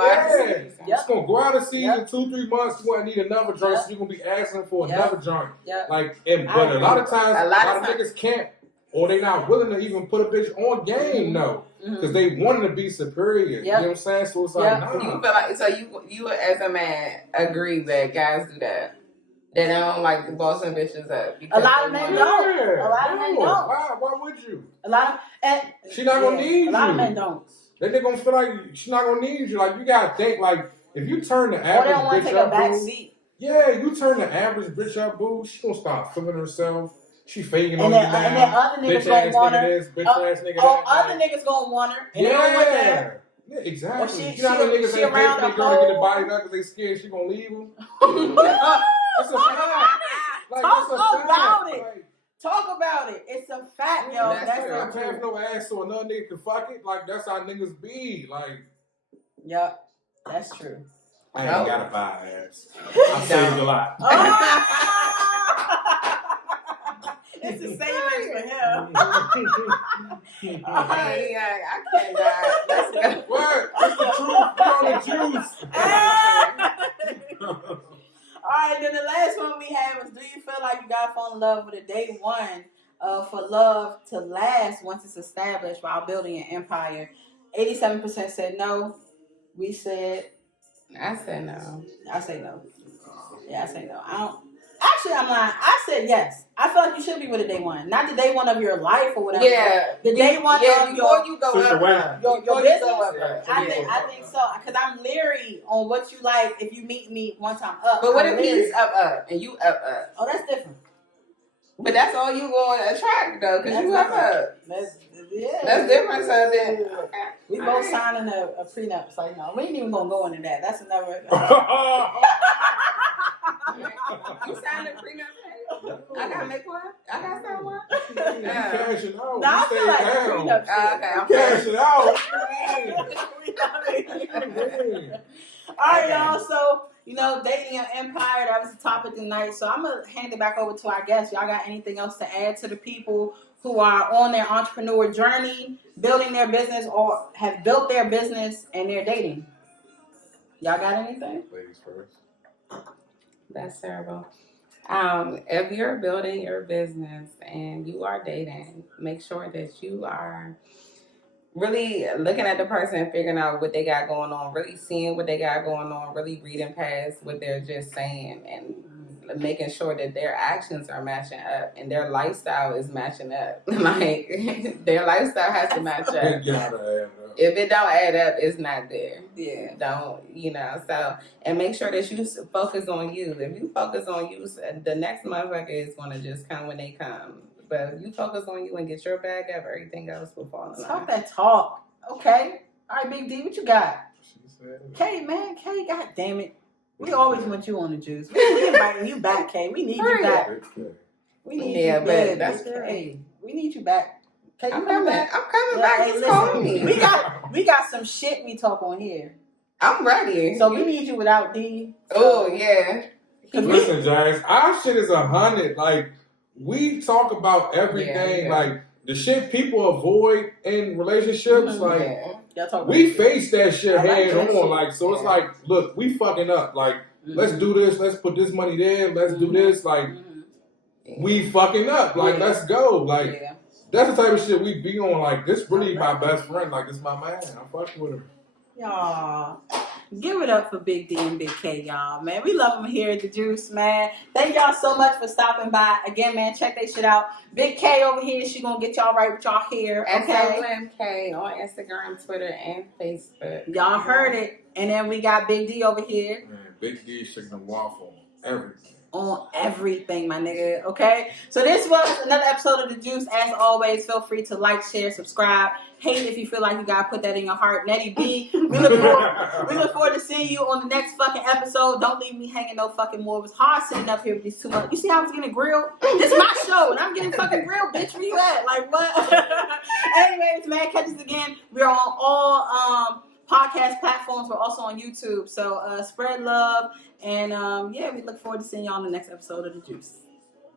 it's gonna go out of season 2-3 months. You gonna need another joint. So you gonna be asking for another joint. Like, but a lot of times, a lot of niggas can't. Or they not willing to even put a bitch on game, no. Because they want to be superior. You know what I'm saying? So it's like, nah. You feel like, so you as a man agree that guys do that? They don't like bossing bitches up. A lot of men don't. A lot of men don't. Why would you? A lot of she not gonna need you. A lot of men don't. They gonna feel like she's not gonna need you. Like you gotta think like if you turn the average they don't want to bitch take up, a back boo, seat. Yeah, you turn the average bitch up, boo. She gonna start feeling herself. She faking on you now. And then other niggas gonna want her. Bitch-ass nigga other niggas gonna want her. And they don't want that. Yeah, exactly. She you know how niggas ain't paying for their girl to get a body done because they scared she gonna leave them? It's a fact. Like, Talk about it. Like, talk about it. It's a fact, yo. That's I pay for no ass so another nigga can fuck it. Like, that's how niggas be. Like, yep, that's true. I ain't gotta buy ass. I saved a lot. It's the savings for him. I can't die. Let's go. What? It's the truth. We're on the juice. All right, then the last one we had was, do you feel like you gotta fall in love with a day one for love to last once it's established while building an empire? 87% said no. We said... I said no. I say no. Yeah, I say no. I don't... Actually, I'm lying. I said yes. I feel like you should be with a day one. Not the day one of your life or whatever. Yeah. The day one of before you go up. Your business. I think so. Because I'm leery on what you like if you meet me once I'm up. But what if he's up and you up? Oh, that's different. But that's all you going to attract though, because you up. That's different. So then we both signing a prenup. So we ain't even gonna go into that. That's another. You signed a prenup? I gotta make one. I gotta sign one. Cashing out. No, I feel like prenup. Okay, I'm cashing out. All right, y'all. So dating your empire. That was the topic tonight. So I'm gonna hand it back over to our guests. Y'all got anything else to add to the people who are on their entrepreneur journey, building their business, or have built their business and they're dating? Y'all got anything? Ladies first. That's terrible. If you're building your business and you are dating, make sure that you are really looking at the person, figuring out what they got going on, really seeing what they got going on, really reading past what they're just saying, and making sure that their actions are matching up and their lifestyle is matching up. Like, their lifestyle has to match up. If it don't add up, it's not there. Yeah. Don't, so, and make sure that you focus on you. If you focus on you, the next motherfucker is going to just come when they come. But if you focus on you and get your bag up, everything else will fall in line. Talk that talk. Okay. All right, Big D, what you got? Kay, man. Kay, God damn it. We always want you on the juice. We inviting you back, Kay. We need you back. We need you back. That's Kay. We need you back. Kay, I'm coming back. Hey, Just call listen, me. we got some shit we talk on here. I'm ready. So we need you without D. Oh, yeah. Listen, James, our shit is 100. Like, we talk about everything. Yeah. Like, the shit people avoid in relationships. Like, we face that shit head on. Like, so it's like, look, we fucking up. Like, let's do this. Let's put this money there. Let's do this. Like, we fucking up. Like, let's go. Like, that's the type of shit we be on. Like, this really my best friend. Like, this my man. I fuck with him. Y'all, give it up for Big D and Big K, y'all, man. We love them here at the Juice, man. Thank y'all so much for stopping by. Again, man, check that shit out. Big K over here, she gonna get y'all right with y'all hair, okay? SLMK on Instagram, Twitter, and Facebook. Y'all heard it. And then we got Big D over here. Man, Big D, chicken and waffle, everything. On everything, my nigga, okay? So this was another episode of The Juice. As always, feel free to like, share, subscribe. Hate if you feel like you gotta put that in your heart. Nettie B, we look forward to seeing you on the next fucking episode. Don't leave me hanging no fucking more. It was hard sitting up here with these 2 months. You see how I was getting grilled? This is my show, and I'm getting fucking grilled, bitch. Where you at? Like, what? Anyways, man, catch us again. We're on all podcast platforms. We're also on YouTube. So spread love. And we look forward to seeing y'all on the next episode of The Juice.